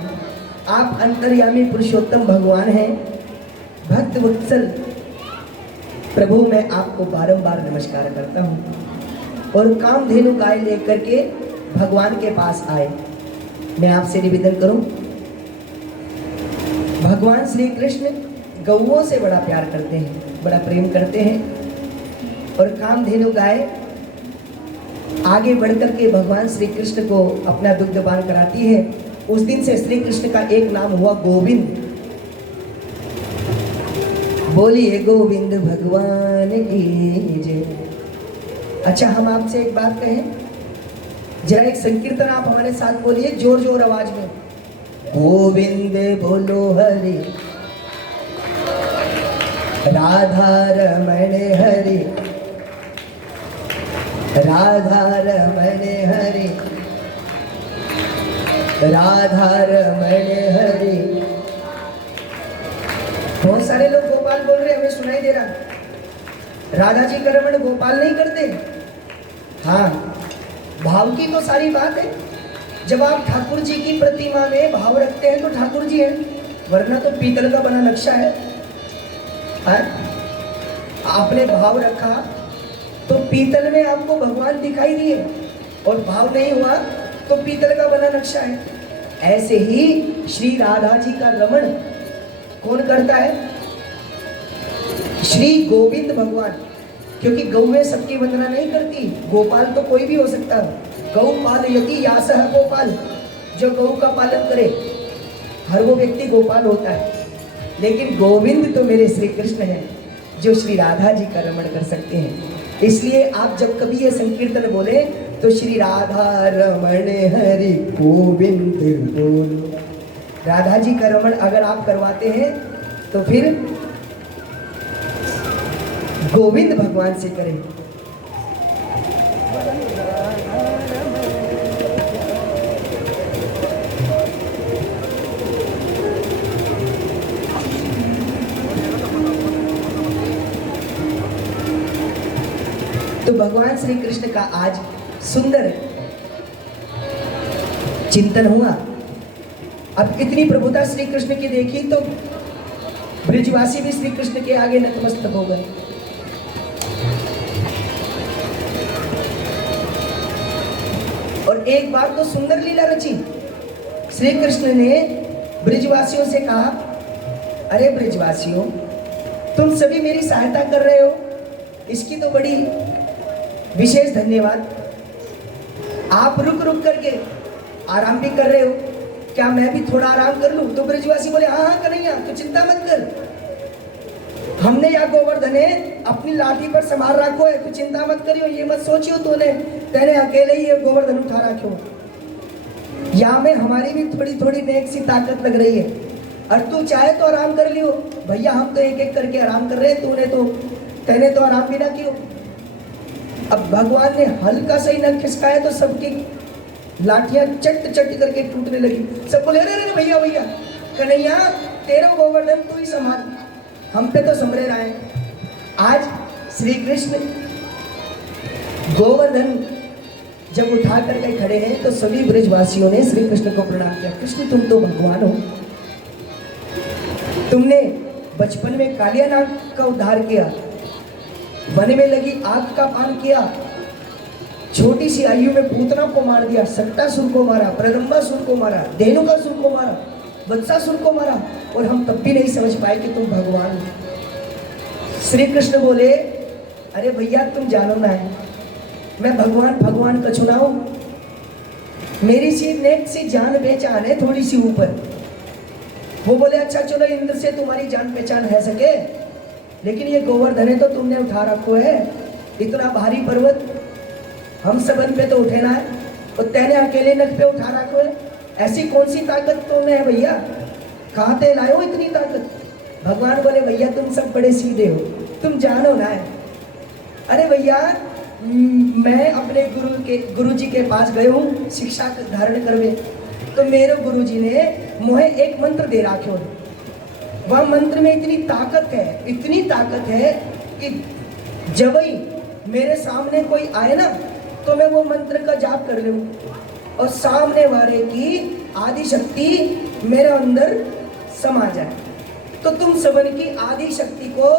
आप अंतर्यामी पुरुषोत्तम भगवान हैं, भक्त वत्सल प्रभु, मैं आपको बारंबार नमस्कार करता हूँ। और कामधेनु गाय लेकर के भगवान के पास आए। मैं आपसे निवेदन करूं, भगवान श्री कृष्ण गौओं से बड़ा प्यार करते हैं, बड़ा प्रेम करते हैं। और कामधेनु गाय आगे बढ़कर के भगवान श्री कृष्ण को अपना दुग्धपान कराती है। उस दिन से श्री कृष्ण का एक नाम हुआ गोविंद। बोलिए गोविंद भगवान की जय। अच्छा, हम आपसे एक बात कहें, जरा एक संकीर्तन आप हमारे साथ बोलिए जोर जोर आवाज में। गोविंद बोलो हरि, राधा रमण हरि, राधा रमण हरि, राधा रमण हरि। बहुत सारे लोग गोपाल बोल रहे, हमें सुनाई दे रहा। राधा जी का रमण गोपाल नहीं करते। हाँ, भाव की तो सारी बात है। जब आप ठाकुर जी की प्रतिमा में भाव रखते हैं तो ठाकुर जी हैं, वरना तो पीतल का बना नक्शा है। हाँ? आपने भाव रखा तो पीतल में आपको भगवान दिखाई दिए, और भाव नहीं हुआ तो पीतल का बना नक्शा है। ऐसे ही श्री राधा जी का रमण कौन करता है? श्री गोविंद भगवान। क्योंकि गौएं सबकी वंदना नहीं करती, गोपाल तो कोई भी हो सकता है। गौ पाल यदि यासह गोपाल, जो गौ का पालन करे हर वो व्यक्ति गोपाल होता है। लेकिन गोविंद तो मेरे श्री कृष्ण हैं, जो श्री राधा जी का रमण कर सकते हैं। इसलिए आप जब कभी ये संकीर्तन बोले तो श्री राधा रमण हरि गोविंद बोलो। राधा जी का रमण अगर आप करवाते हैं तो फिर गोविंद भगवान से करें। तो भगवान श्री कृष्ण का आज सुंदर चिंतन हुआ। अब इतनी प्रभुता श्री कृष्ण की देखी तो ब्रिजवासी भी श्री कृष्ण के आगे नतमस्तक हो गए। और एक बार तो सुंदर लीला रची। श्री कृष्ण ने ब्रिजवासियों से कहा, अरे ब्रिजवासियों, तुम सभी मेरी सहायता कर रहे हो, इसकी तो बड़ी विशेष धन्यवाद। आप रुक रुक करके आराम भी कर रहे हो, क्या मैं भी थोड़ा आराम कर लूं? तो ब्रिजवासी बोले, हाँ हाँ कन्हैया, तू चिंता मत कर, हमने या गोवर्धन अपनी लाठी पर संभाल रखो है, तू चिंता मत करियो, ये मत सोचियो तेने अकेले ही ये गोवर्धन उठा रखो। यहाँ में हमारी भी थोड़ी थोड़ी नेक सी ताकत लग रही है, और तू चाहे तो आराम कर लियो भैया, हम तो एक एक करके आराम कर रहे हैं, तेने तो आराम भी ना कियो। अब भगवान ने हल्का सा ही नख खिसकाया तो सबकी लाठियां चट चट करके टूटने लगी। सब बोले, अरे अरे भैया भैया, कन्हैया तेरा गोवर्धन तू ही संभाल, हम पे तो संभले रहा है। आज श्री कृष्ण गोवर्धन जब उठा करके खड़े हैं तो सभी ब्रजवासियों ने श्री कृष्ण को प्रणाम किया। कृष्ण तुम तो भगवान हो, तुमने बचपन में कालिया नाग का उद्धार किया, वन में लगी आग का पान किया, छोटी सी आयु में पूतना को मार दिया, सक्टासुर को मारा, प्रलंबासुर को मारा, धेनुकासुर को मारा, वत्सासुर को मारा, और हम तब भी नहीं समझ पाए कि तुम भगवान हो। श्री कृष्ण बोले, अरे भैया तुम जानो ना है, मैं भगवान का चुनाव, मेरी सी नेक सी जान पहचान है थोड़ी सी ऊपर। वो बोले, अच्छा चलो इंद्र से तुम्हारी जान पहचान है सके, लेकिन ये गोवर्धन है तो तुमने उठा रखो है, इतना भारी पर्वत हम सबन पे तो उठे ना है, और तेने अकेले नख पे उठा रखो है, ऐसी कौन सी ताकत तुम्हें है भैया, कहाँ ते लाए हो इतनी ताकत? भगवान बोले, भैया तुम सब बड़े सीधे हो, तुम जानो ना है। अरे भैया, मैं अपने गुरु जी के पास गए हूँ शिक्षा धारण करवे, तो मेरे गुरु जी ने मुझे एक मंत्र दे रखे, वह मंत्र में इतनी ताकत है कि जब ही मेरे सामने कोई आए ना तो मैं वो मंत्र का जाप कर लूँ, और सामने वाले की आदि शक्ति मेरे अंदर समा जाए। तो तुम सबन की आदि शक्ति को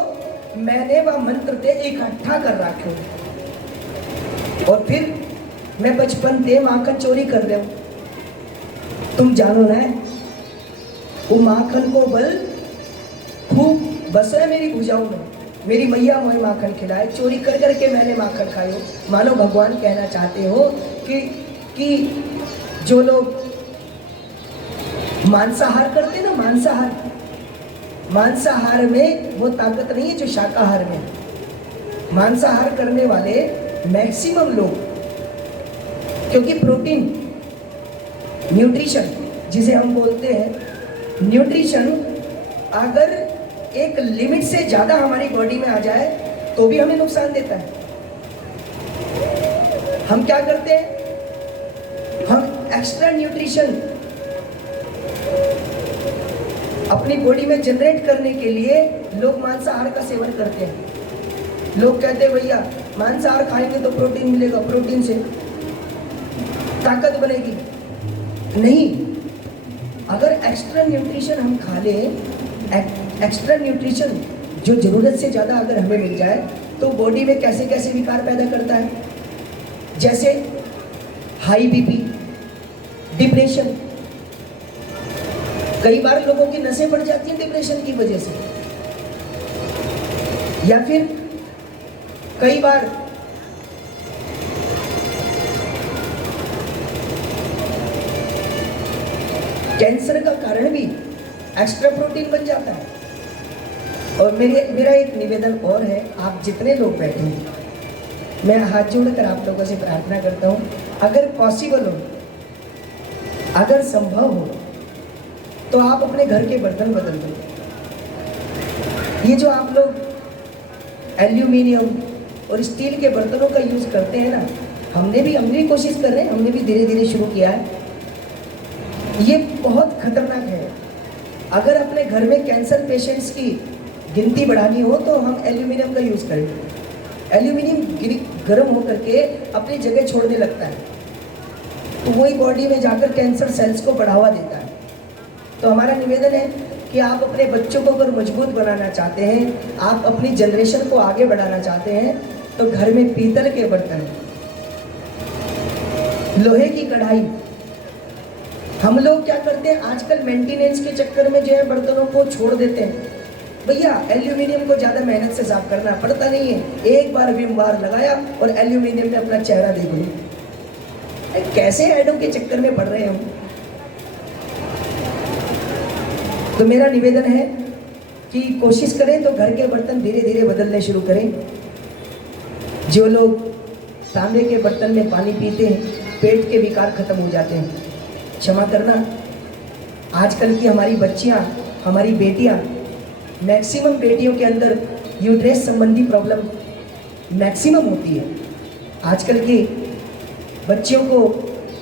मैंने वह मंत्र से इकट्ठा कर रखो, और फिर मैं बचपन से माखन चोरी कर रहा हूँ। तुम जानो ना, वो माखन को बल खूब बस है मेरी भुजाओं में, मेरी मैया मुझे माखन खिलाए, चोरी कर करके मैंने माखन खायो। मानो भगवान कहना चाहते हो कि जो लोग मांसाहार करते ना, मांसाहार में वो ताकत नहीं है जो शाकाहार में। मांसाहार करने वाले मैक्सिमम लोग, क्योंकि प्रोटीन न्यूट्रिशन जिसे हम बोलते हैं, न्यूट्रिशन अगर एक लिमिट से ज़्यादा हमारी बॉडी में आ जाए तो भी हमें नुकसान देता है। हम क्या करते हैं, हम एक्स्ट्रा न्यूट्रिशन अपनी बॉडी में जनरेट करने के लिए लोग मांसाहार का सेवन करते हैं। लोग कहते हैं भैया मांसाहार खाएंगे तो प्रोटीन मिलेगा, प्रोटीन से ताकत बनेगी। नहीं, अगर एक्स्ट्रा न्यूट्रिशन हम खा लें, एक्स्ट्रा न्यूट्रिशन जो ज़रूरत से ज़्यादा अगर हमें मिल जाए तो बॉडी में कैसे कैसे विकार पैदा करता है, जैसे हाई बीपी, डिप्रेशन। कई बार लोगों की नसें बढ़ जाती हैं डिप्रेशन की वजह से, या फिर कई बार कैंसर का कारण भी एक्स्ट्रा प्रोटीन बन जाता है। और मेरा एक निवेदन और है, आप जितने लोग बैठे हैं, मैं हाथ जोड़कर आप लोगों से प्रार्थना करता हूँ, अगर पॉसिबल हो, अगर संभव हो तो आप अपने घर के बर्तन बदल दो। ये जो आप लोग एल्यूमिनियम और स्टील के बर्तनों का यूज़ करते हैं ना, हमने भी कोशिश कर रहे हैं, हमने भी धीरे धीरे शुरू किया है। ये बहुत खतरनाक है। अगर अपने घर में कैंसर पेशेंट्स की गिनती बढ़ानी हो तो हम एल्यूमिनियम का यूज़ करें। एल्यूमिनियम गर्म होकर के अपनी जगह छोड़ने लगता है, तो वही बॉडी में जाकर कैंसर सेल्स को बढ़ावा देता है। तो हमारा निवेदन है कि आप अपने बच्चों को अगर मजबूत बनाना चाहते हैं, आप अपनी जनरेशन को आगे बढ़ाना चाहते हैं, तो घर में पीतल के बर्तन, लोहे की कढ़ाई। हम लोग क्या करते हैं आजकल, मेंटेनेंस के चक्कर में जो है बर्तनों को छोड़ देते हैं। भैया एल्यूमिनियम को ज़्यादा मेहनत से साफ करना पड़ता नहीं है, एक बार विम बार लगाया और एल्यूमिनियम में अपना चेहरा देख लो। कैसे ऐडों के चक्कर में पड़ रहे हैं हम। तो मेरा निवेदन है कि कोशिश करें तो घर के बर्तन धीरे धीरे बदलने शुरू करें। जो लोग तांबे के बर्तन में पानी पीते हैं, पेट के विकार खत्म हो जाते हैं। क्षमा करना, आजकल की हमारी बच्चियां, हमारी बेटियां, मैक्सिमम बेटियों के अंदर यूट्रस संबंधी प्रॉब्लम मैक्सिमम होती है। आजकल की बच्चियों को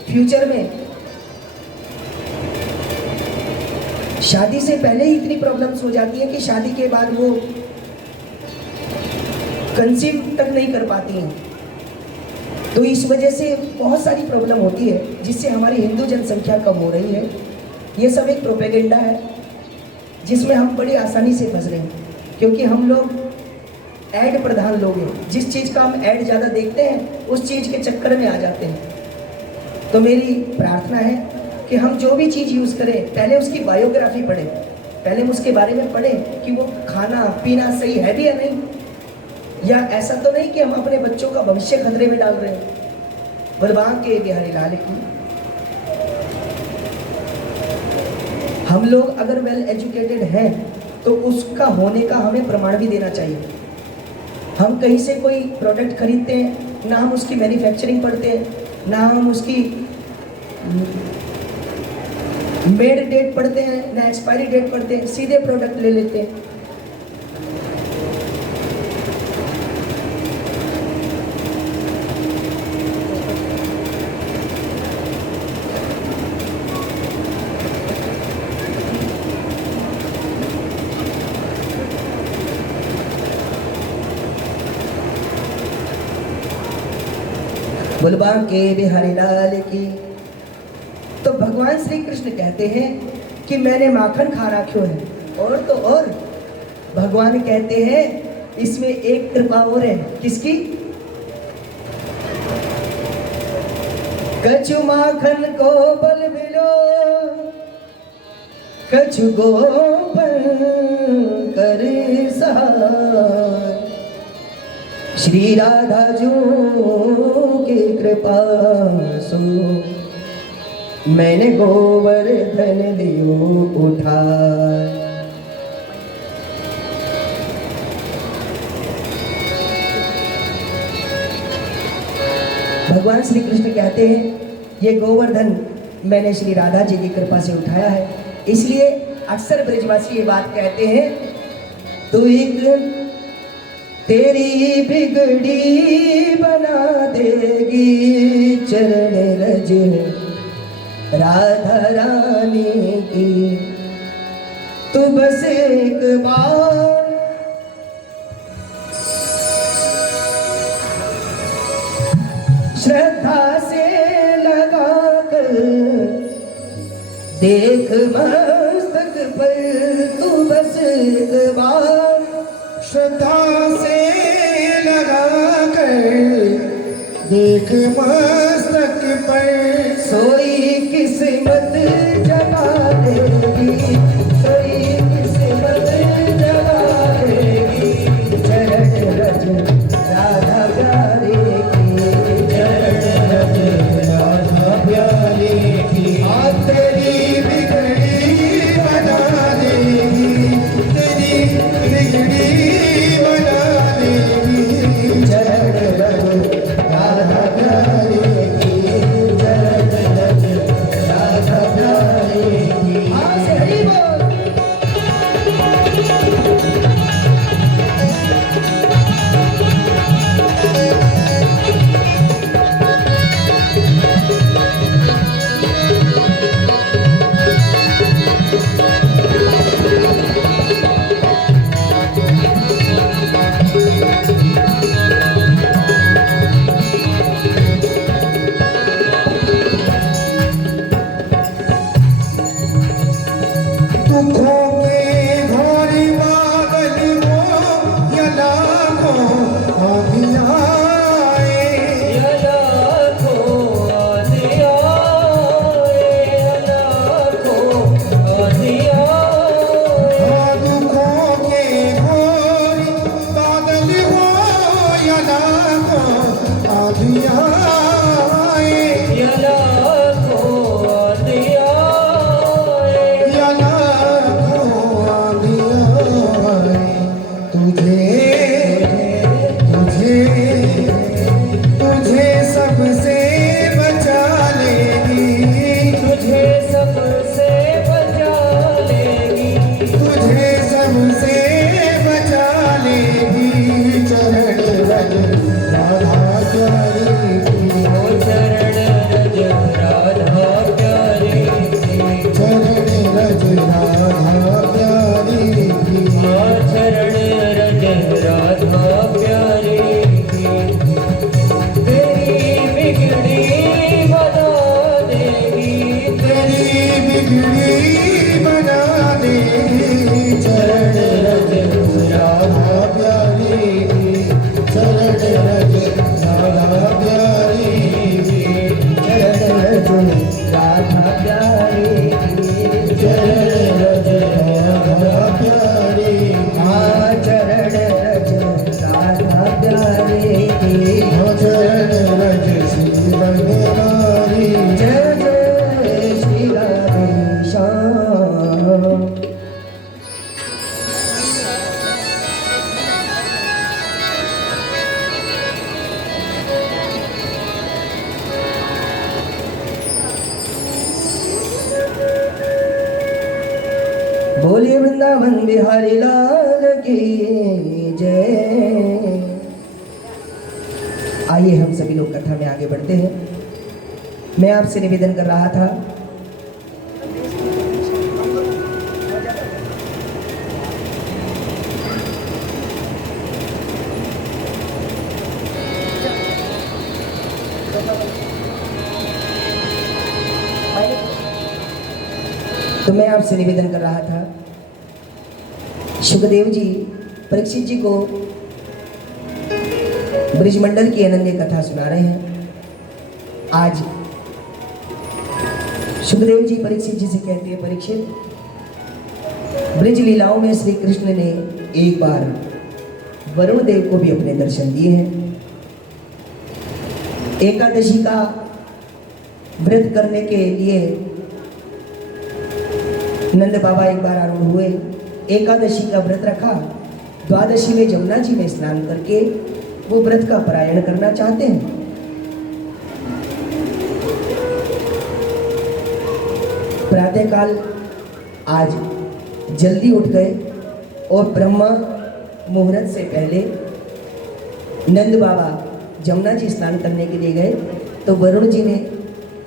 फ्यूचर में शादी से पहले ही इतनी प्रॉब्लम्स हो जाती हैं कि शादी के बाद वो कंसीव तक नहीं कर पाती हैं। तो इस वजह से बहुत सारी प्रॉब्लम होती है, जिससे हमारी हिंदू जनसंख्या कम हो रही है। ये सब एक प्रोपेगेंडा है जिसमें हम बड़ी आसानी से फंस रहे हैं, क्योंकि हम लोग ऐड प्रधान लोग हैं। जिस चीज़ का हम ऐड ज़्यादा देखते हैं उस चीज़ के चक्कर में आ जाते हैं। तो मेरी प्रार्थना है कि हम जो भी चीज़ यूज़ करें, पहले उसकी बायोग्राफी पढ़ें, पहले उसके बारे में पढ़ें कि वो खाना पीना सही है भी या नहीं, या ऐसा तो नहीं कि हम अपने बच्चों का भविष्य खतरे में डाल रहे हैं। बलवान के बिहारी लाल की, हम लोग अगर वेल एजुकेटेड हैं तो उसका होने का हमें प्रमाण भी देना चाहिए। हम कहीं से कोई प्रोडक्ट खरीदते हैं, ना हम उसकी मैन्युफैक्चरिंग पढ़ते हैं, ना हम उसकी मेड डेट पढ़ते हैं, ना एक्सपायरी डेट पढ़ते हैं, सीधे प्रोडक्ट ले लेते हैं। बलवान के बिहारी लाल की। तो भगवान श्री कृष्ण कहते हैं कि मैंने माखन खा रखो है, और तो और भगवान कहते हैं इसमें एक कृपा और है। किसकी? कछु माखन को बल मिलो, कछु गोपन कर सहाय। श्री राधा जो की कृपा सो मैंने गोवर्धन लियो उठा। भगवान श्री कृष्ण कहते हैं ये गोवर्धन मैंने श्री राधा जी की कृपा से उठाया है, इसलिए अक्सर ब्रजवासी ये बात कहते हैं, तू एक तेरी बिगड़ी बना देगी चरण रज राधा रानी की, तू बस एक बार श्रद्धा से लगा कर देख मस्तक पर, तू बस एक बार श्रद्धा से लगा कर देख मस्तक पर, सोई किस्मत जगा देगी, सोई किस्मत जगा देगी चरण रज राधा प्यारे की, चरण रज राधा प्यारे की। तेरी बिगड़ी बना देगी, तेरी बिगड़ी बना देगी चरण रज राधा प्यारे की, चरण रज राधा प्यारे की। हाँ से हरि बोल। दुखों के घोर बादल हो या लाखों आंधियाँ आए, हाँ, दुखों के घोर बादल हो या लाखों आंधियाँ आए, या लाखों आंधियाँ आए, तुझे तुझे सबसे बचा लेगी, तुझे सबसे बचा लेगी, तुझे सबसे बचा लेगी चरण रज राधा प्यारी की, चरण रज राधा प्यारे की, चरण रज राधा प्यारी की। चरण रज राधा प्यारे की, तेरी बिगड़ी बना देगी, तेरी बिगड़ी बना देगी चरण रज राधा प्यारी की, चरण रज राधा प्यारी की, चरण रज राधा प्यारे की, चरण रज राधा प्यारी की, हाँ चरण रज राधा प्यारे की, हाँ, चरण रज श्री बनवारी। जय जय श्री राधे श्याम। बोलिए वृंदावन बिहारी लाल की जय। आइए हम सभी लोग कथा में आगे बढ़ते हैं। मैं आपसे निवेदन कर रहा था तो मैं आपसे निवेदन कर रहा था, सुखदेव जी परीक्षित जी को ब्रिजमंडल की अनन्य कथा सुना रहे हैं। आज सुखदेव जी परीक्षित जी से कहते हैं, परीक्षित, ब्रिज लीलाओं में श्री कृष्ण ने एक बार वरुण देव को भी अपने दर्शन दिए हैं। एकादशी का व्रत करने के लिए नंद बाबा एक बार आरूढ़ हुए, एकादशी का व्रत रखा, द्वादशी में जमुना जी में स्नान करके वो व्रत का परायण करना चाहते हैं। प्रातःकाल आज जल्दी उठ गए और ब्रह्मा मुहूर्त से पहले नंद बाबा जमुना जी स्नान करने के लिए गए तो वरुण जी ने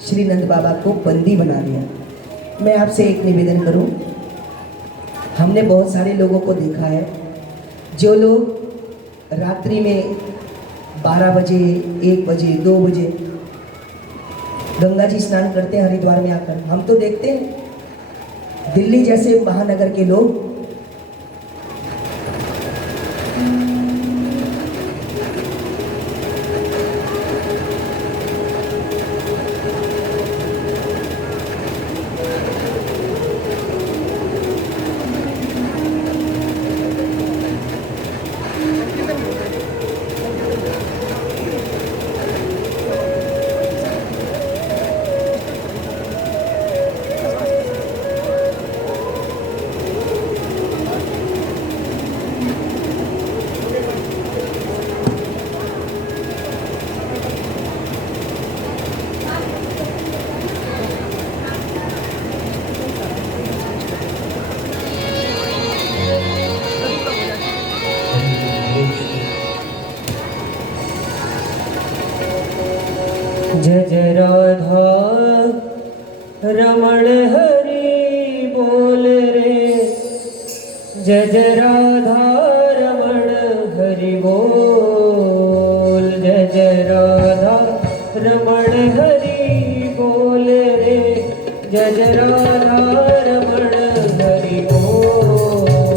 श्री नंद बाबा को बंदी बना लिया। मैं आपसे एक निवेदन करूं, हमने बहुत सारे लोगों को देखा है जो लोग रात्रि में 12 बजे, 1 बजे, 2 बजे गंगा जी स्नान करते हैं हरिद्वार में आकर। हम तो देखते हैं दिल्ली जैसे महानगर के लोग जय जय राधा रमण हरि बोल रे, जय जय राधा रमण हरि बोल, जय जय राधा रमण हरि बोल रे, जय जय राधा रमण हरि बोल,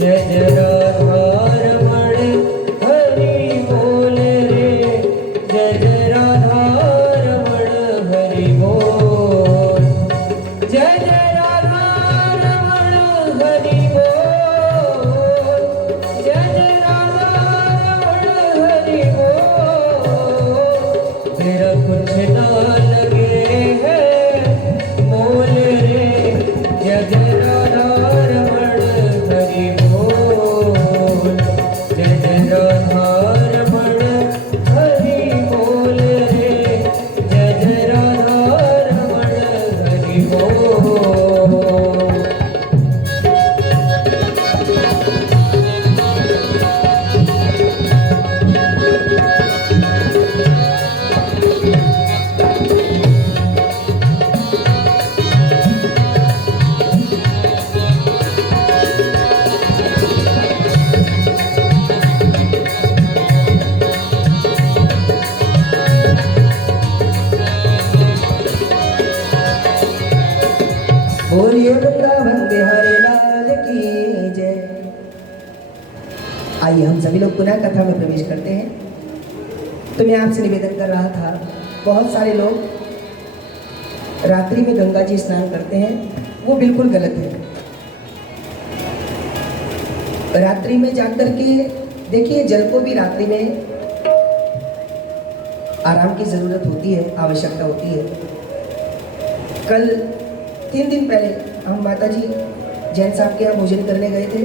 जय जय राधा रमण हरि बोल रे, जय जय राधा रमण हरि बोल, जय जय राधा रमण हरि बोल, जय जय राधा रमण हरि बोल, तेरा कुछ ना लगे है मोल रे, जय जय राधा रमण हरि बोल, जय जय राधा रमण हरि बोल रे, जय जय राधा रमण हरि बोल। बोलिए वृंदावन बिहारी लाल की जय। आइए हम सभी लोग पुनः कथा में प्रवेश करते हैं। तो मैं आपसे निवेदन कर रहा था, बहुत सारे लोग रात्रि में गंगा जी स्नान करते हैं, वो बिल्कुल गलत है। रात्रि में जाकर के देखिए, जल को भी रात्रि में आराम की जरूरत होती है, आवश्यकता होती है। कल 3 दिन पहले हम माता जी जैन साहब के यहाँ भोजन करने गए थे,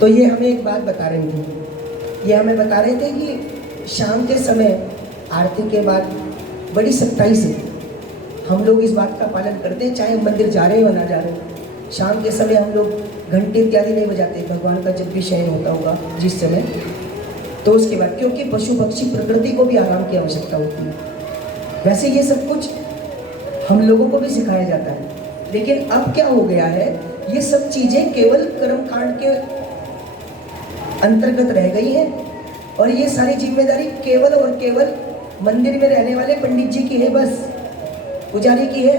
तो ये हमें एक बात बता रहे थे। ये हमें बता रहे थे कि शाम के समय आरती के बाद बड़ी सख्ताई से हम लोग इस बात का पालन करते हैं, चाहे हम मंदिर जा रहे हो ना जा रहे हो। शाम के समय हम लोग घंटे इत्यादि नहीं बजाते, भगवान का जब भी शयन होता होगा जिस समय, तो उसके बाद, क्योंकि पशु पक्षी प्रकृति को भी आराम की आवश्यकता होती है। वैसे ये सब कुछ हम लोगों को भी सिखाया जाता है, लेकिन अब क्या हो गया है, ये सब चीजें केवल कर्मकांड के अंतर्गत रह गई हैं और ये सारी जिम्मेदारी केवल और केवल मंदिर में रहने वाले पंडित जी की है, बस पुजारी की है।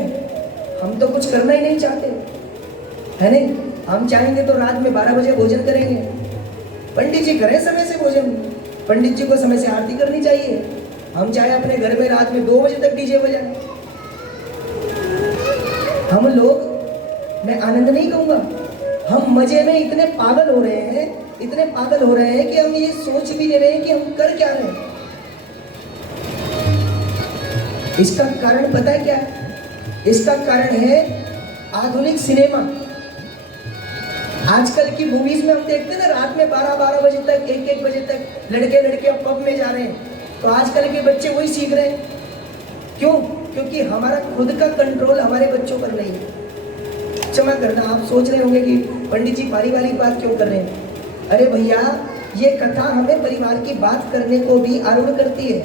हम तो कुछ करना ही नहीं चाहते, है नहीं। हम चाहेंगे तो रात में 12 बजे भोजन करेंगे, पंडित जी करें समय से भोजन, पंडित जी को समय से आरती करनी चाहिए। हम चाहे अपने घर में रात में 2 बजे तक डीजे बजाएं। हम लोग, मैं आनंद नहीं कहूँगा, हम मजे में इतने पागल हो रहे हैं, इतने पागल हो रहे हैं कि हम ये सोच भी नहीं रहे हैं कि हम कर क्या रहे हैं। इसका कारण पता है क्या है? इसका कारण है आधुनिक सिनेमा। आजकल की मूवीज में हम देखते हैं ना, रात में 12-12 बजे तक, 1-1 बजे तक लड़के लड़कियां पब में जा रहे हैं। तो आजकल के बच्चे वही सीख रहे हैं। क्यों? क्योंकि हमारा खुद का कंट्रोल हमारे बच्चों पर नहीं है। क्षमा करना, आप सोच रहे होंगे कि पंडित जी पारिवारिक बात क्यों कर रहे हैं। अरे भैया, ये कथा हमें परिवार की बात करने को भी आरूढ़ करती है।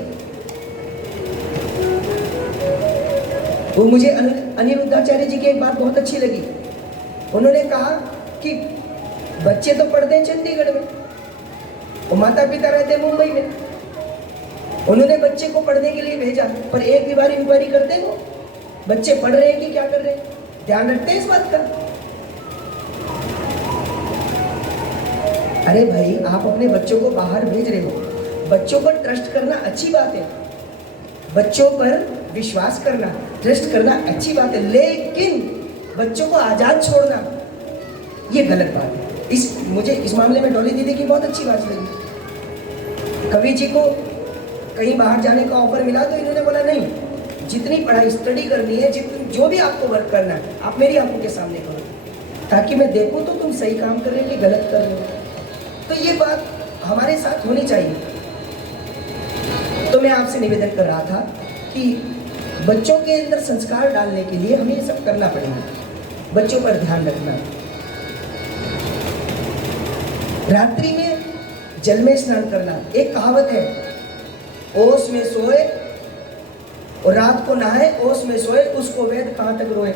वो मुझे अनिरुद्धाचार्य जी की एक बात बहुत अच्छी लगी। उन्होंने कहा कि बच्चे तो पढ़ते हैं चंडीगढ़ में, और माता पिता रहते हैं मुंबई में। उन्होंने बच्चे को पढ़ने के लिए भेजा, पर एक भी बार इंक्वायरी करते हैं वो बच्चे पढ़ रहे हैं कि क्या कर रहे हैं, ध्यान रखते हैं इस बात का। अरे भाई, आप अपने बच्चों को बाहर भेज रहे हो, बच्चों पर ट्रस्ट करना अच्छी बात है, बच्चों पर विश्वास करना, ट्रस्ट करना अच्छी बात है, लेकिन बच्चों को आजाद छोड़ना ये गलत बात है। मुझे इस मामले में डॉली दीदी की बहुत अच्छी बात लगी। कवि जी को कहीं बाहर जाने का ऑफर मिला तो इन्होंने बोला नहीं, जितनी पढ़ाई स्टडी करनी है, जो भी आपको वर्क करना है, आप मेरी आंखों के सामने करो, ताकि मैं देखूं तो तुम सही काम कर रहे हो कि गलत कर रहे हो। तो ये बात हमारे साथ होनी चाहिए। तो मैं आपसे निवेदन कर रहा था कि बच्चों के अंदर संस्कार डालने के लिए हमें ये सब करना पड़ेगा। बच्चों पर ध्यान रखना, रात्रि में जल में स्नान करना। एक कहावत है, ओस में सोए और रात को नहाए, ओस में सोए उसको वेद कहाँ तक रोए।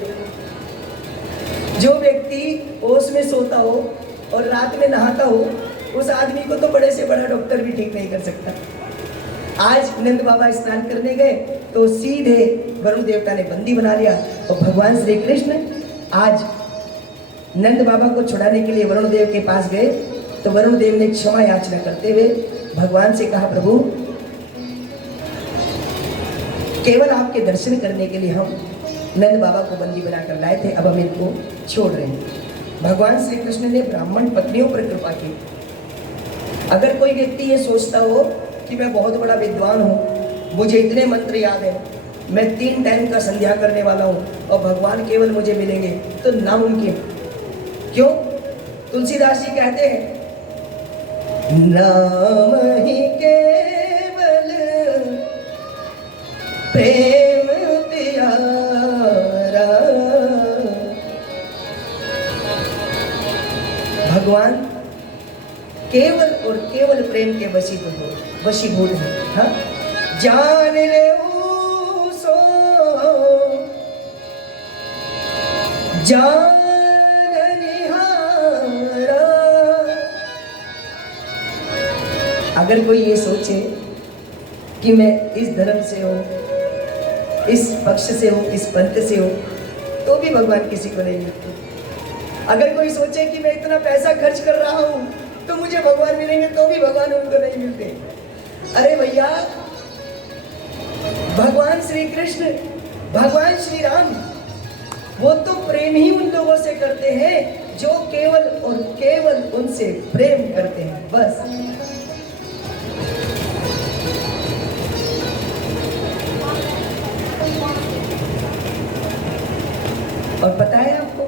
जो व्यक्ति ओस में सोता हो और रात में नहाता हो, उस आदमी को तो बड़े से बड़ा डॉक्टर भी ठीक नहीं कर सकता। आज नंद बाबा स्नान करने गए तो सीधे वरुण देवता ने बंदी बना लिया, और भगवान श्री कृष्ण आज नंद बाबा को छुड़ाने के लिए वरुण देव के पास गए तो वरुण देव ने क्षमा याचना करते हुए भगवान से कहा, प्रभु केवल आपके दर्शन करने के लिए हम नंद बाबा को बंदी बनाकर लाए थे, अब हम इनको छोड़ रहे हैं। भगवान श्री कृष्ण ने ब्राह्मण पत्नियों पर कृपा की। अगर कोई व्यक्ति ये सोचता हो कि मैं बहुत बड़ा विद्वान हूँ, मुझे इतने मंत्र याद है, मैं 3 टाइम का संध्या करने वाला हूँ और भगवान केवल मुझे मिलेंगे, तो नामुमकिन। क्यों? तुलसीदास जी कहते हैं, नाम ही केवल प्रेम प्यारा। भगवान केवल और केवल प्रेम के वशीभूत है। हाँ? जान ले सो जान निहारा। अगर कोई ये सोचे कि मैं इस धर्म से हूँ, इस पक्ष से हूँ, इस पंथ से हूँ, तो भी भगवान किसी को नहीं मिलते। अगर कोई सोचे कि मैं इतना पैसा खर्च कर रहा हूँ तो मुझे भगवान मिलेंगे, तो भी भगवान उनको नहीं मिलते। अरे भैया, भगवान श्री कृष्ण, भगवान श्री राम, वो तो प्रेम ही उन लोगों से करते हैं जो केवल और केवल उनसे प्रेम करते हैं, बस। और पता है आपको,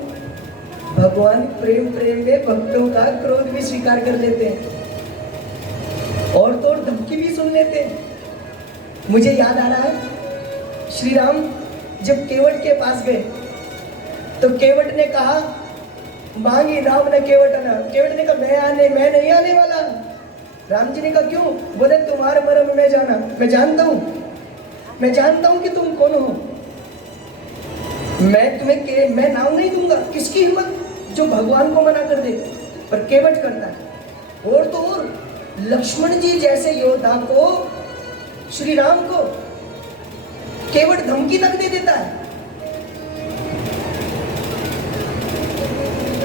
भगवान प्रेम में भक्तों का क्रोध भी स्वीकार कर लेते हैं और तो और धमकी भी सुन लेते हैं। मुझे याद आ रहा है, श्री राम जब केवट के पास गए तो केवट ने कहा, मांगी राम ने केवट ना। केवट ने कहा, मैं नहीं आने वाला। राम जी ने कहा, क्यों? बोले, तुम्हारे मर्म में जाना, मैं जानता हूं कि तुम कौन हो। मैं नाम नहीं दूंगा। किसकी हिम्मत जो भगवान को मना कर दे? पर केवट करता है। और तो और लक्ष्मण जी जैसे योद्धा को, श्री राम को केवट धमकी तक दे देता है।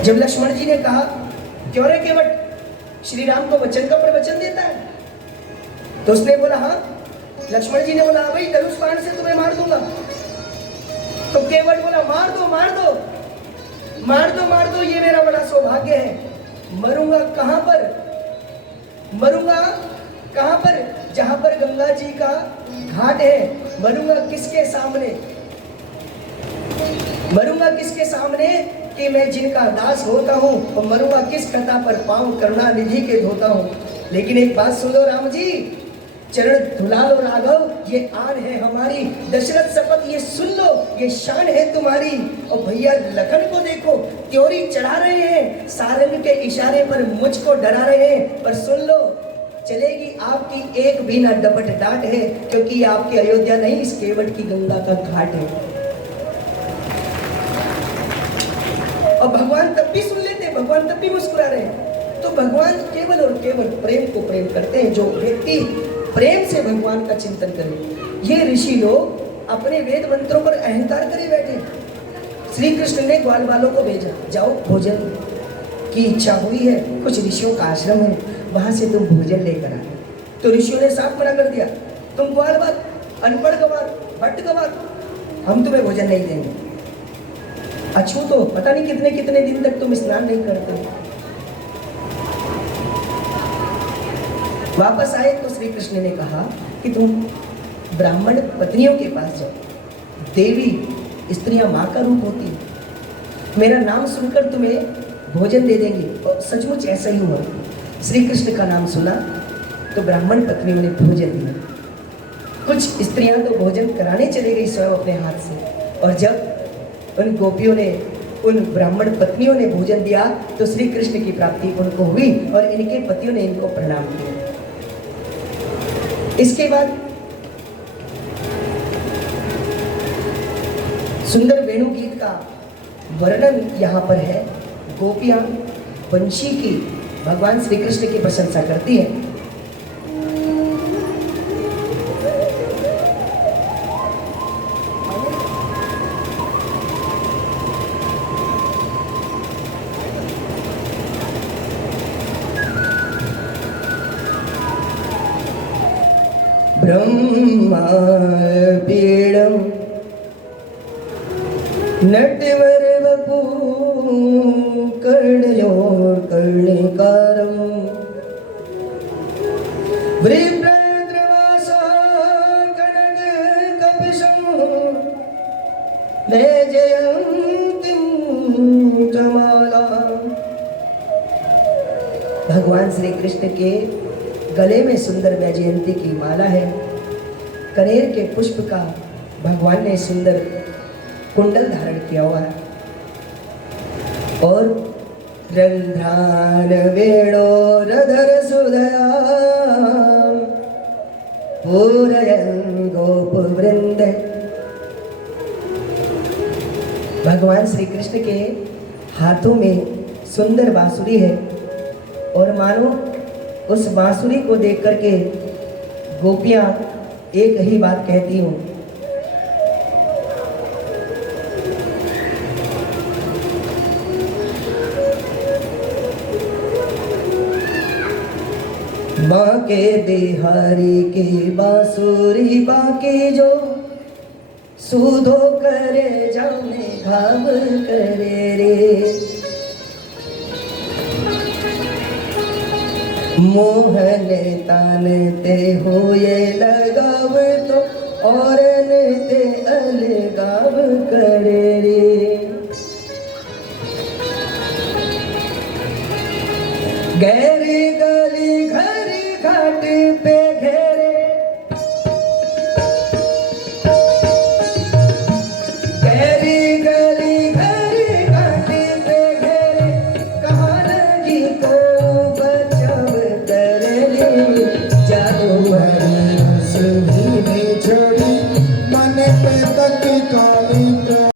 जब लक्ष्मण जी ने कहा, क्यों रे केवट, श्री राम को वचन का प्रवचन देता है? तो उसने बोला, हाँ। लक्ष्मण जी ने बोला, भाई धनुष बाण से तुम्हें मार दूंगा। तो केवट बोला, मार दो, ये मेरा बड़ा सौभाग्य है। मरूंगा कहां पर? जहां पर गंगा जी का घाट है। मरूंगा किसके सामने कि मैं जिनका दास होता हूं, और मरूंगा किस कथा पर पांव करुणा निधि के धोता हूं। लेकिन एक बात सुन लो राम जी, चरण धुला लो राघव, ये आन है हमारी। दशरथ शपथ ये सुन लो, ये शान है तुम्हारी। और भैया लखन को देखो, त्योरी चढ़ा रहे हैं, सारंग के इशारे पर मुझको डरा रहे हैं। पर सुन लो, चलेगी आपकी एक भी ना डपट डांट है, क्योंकि ये आपकी अयोध्या नहीं, इस केवट की गंगा का घाट है। और भगवान तब भी सुन लेते हैं, भगवान तब भी मुस्कुरा रहे हैं। तो भगवान केवल और केवल प्रेम को प्रेम करते हैं। जो व्यक्ति प्रेम से भगवान का चिंतन करे। ये ऋषि लोग अपने वेद मंत्रों पर अहंकार करे बैठे। श्री कृष्ण ने ग्वाल बालों को भेजा, जाओ भोजन की इच्छा हुई है, कुछ ऋषियों का आश्रम है, वहां से तुम भोजन लेकर आए। तो ऋषियों ने साफ मना कर दिया, तुम ग्वाल बाल, अनपढ़ गवार, भट्ट गवार, हम तुम्हें भोजन नहीं देंगे। अछूतो, पता नहीं कितने कितने दिन तक तुम स्नान नहीं करते। वापस आए तो श्री कृष्ण ने कहा कि तुम ब्राह्मण पत्नियों के पास जाओ। देवी स्त्रियां माँ का रूप होती है, मेरा नाम सुनकर तुम्हें भोजन दे देंगे। और सचमुच ऐसा ही हुआ। श्री कृष्ण का नाम सुना तो ब्राह्मण पत्नियों ने भोजन दिया। कुछ स्त्रियां तो भोजन कराने चले गई स्वयं अपने हाथ से। और जब उन गोपियों ने, उन ब्राह्मण पत्नियों ने भोजन दिया तो श्री कृष्ण की प्राप्ति उनको हुई और इनके पतियों ने इनको प्रणाम किया। इसके बाद सुंदर वेणु गीत का वर्णन यहाँ पर है। गोपियां वंशी की भगवान श्री कृष्ण की प्रशंसा करती हैं। ब्रह्मा पीडम नटवर वपु कर्णयोर कर्णिकारम वृत्रवासा कनक कपिशं वैजयन्तीं जमाला। भगवान श्री कृष्ण के गले में सुंदर वैजयंती की माला है। कनेर के पुष्प का भगवान ने सुंदर कुंडल धारण किया हुआ है। और रंध्रान वेणोरधर सुधया पूरयन् गोप वृंद। भगवान श्री कृष्ण के हाथों में सुंदर बांसुरी है और मानो उस बांसुरी को देख करके गोपियां एक ही बात कहती हूँ, बांके बिहारी की बांसुरी बांके जो सूधो करे जाने घाव करे रे। मोहन तानते हुए लगाव तो और ते अलगाव करे रे। गैर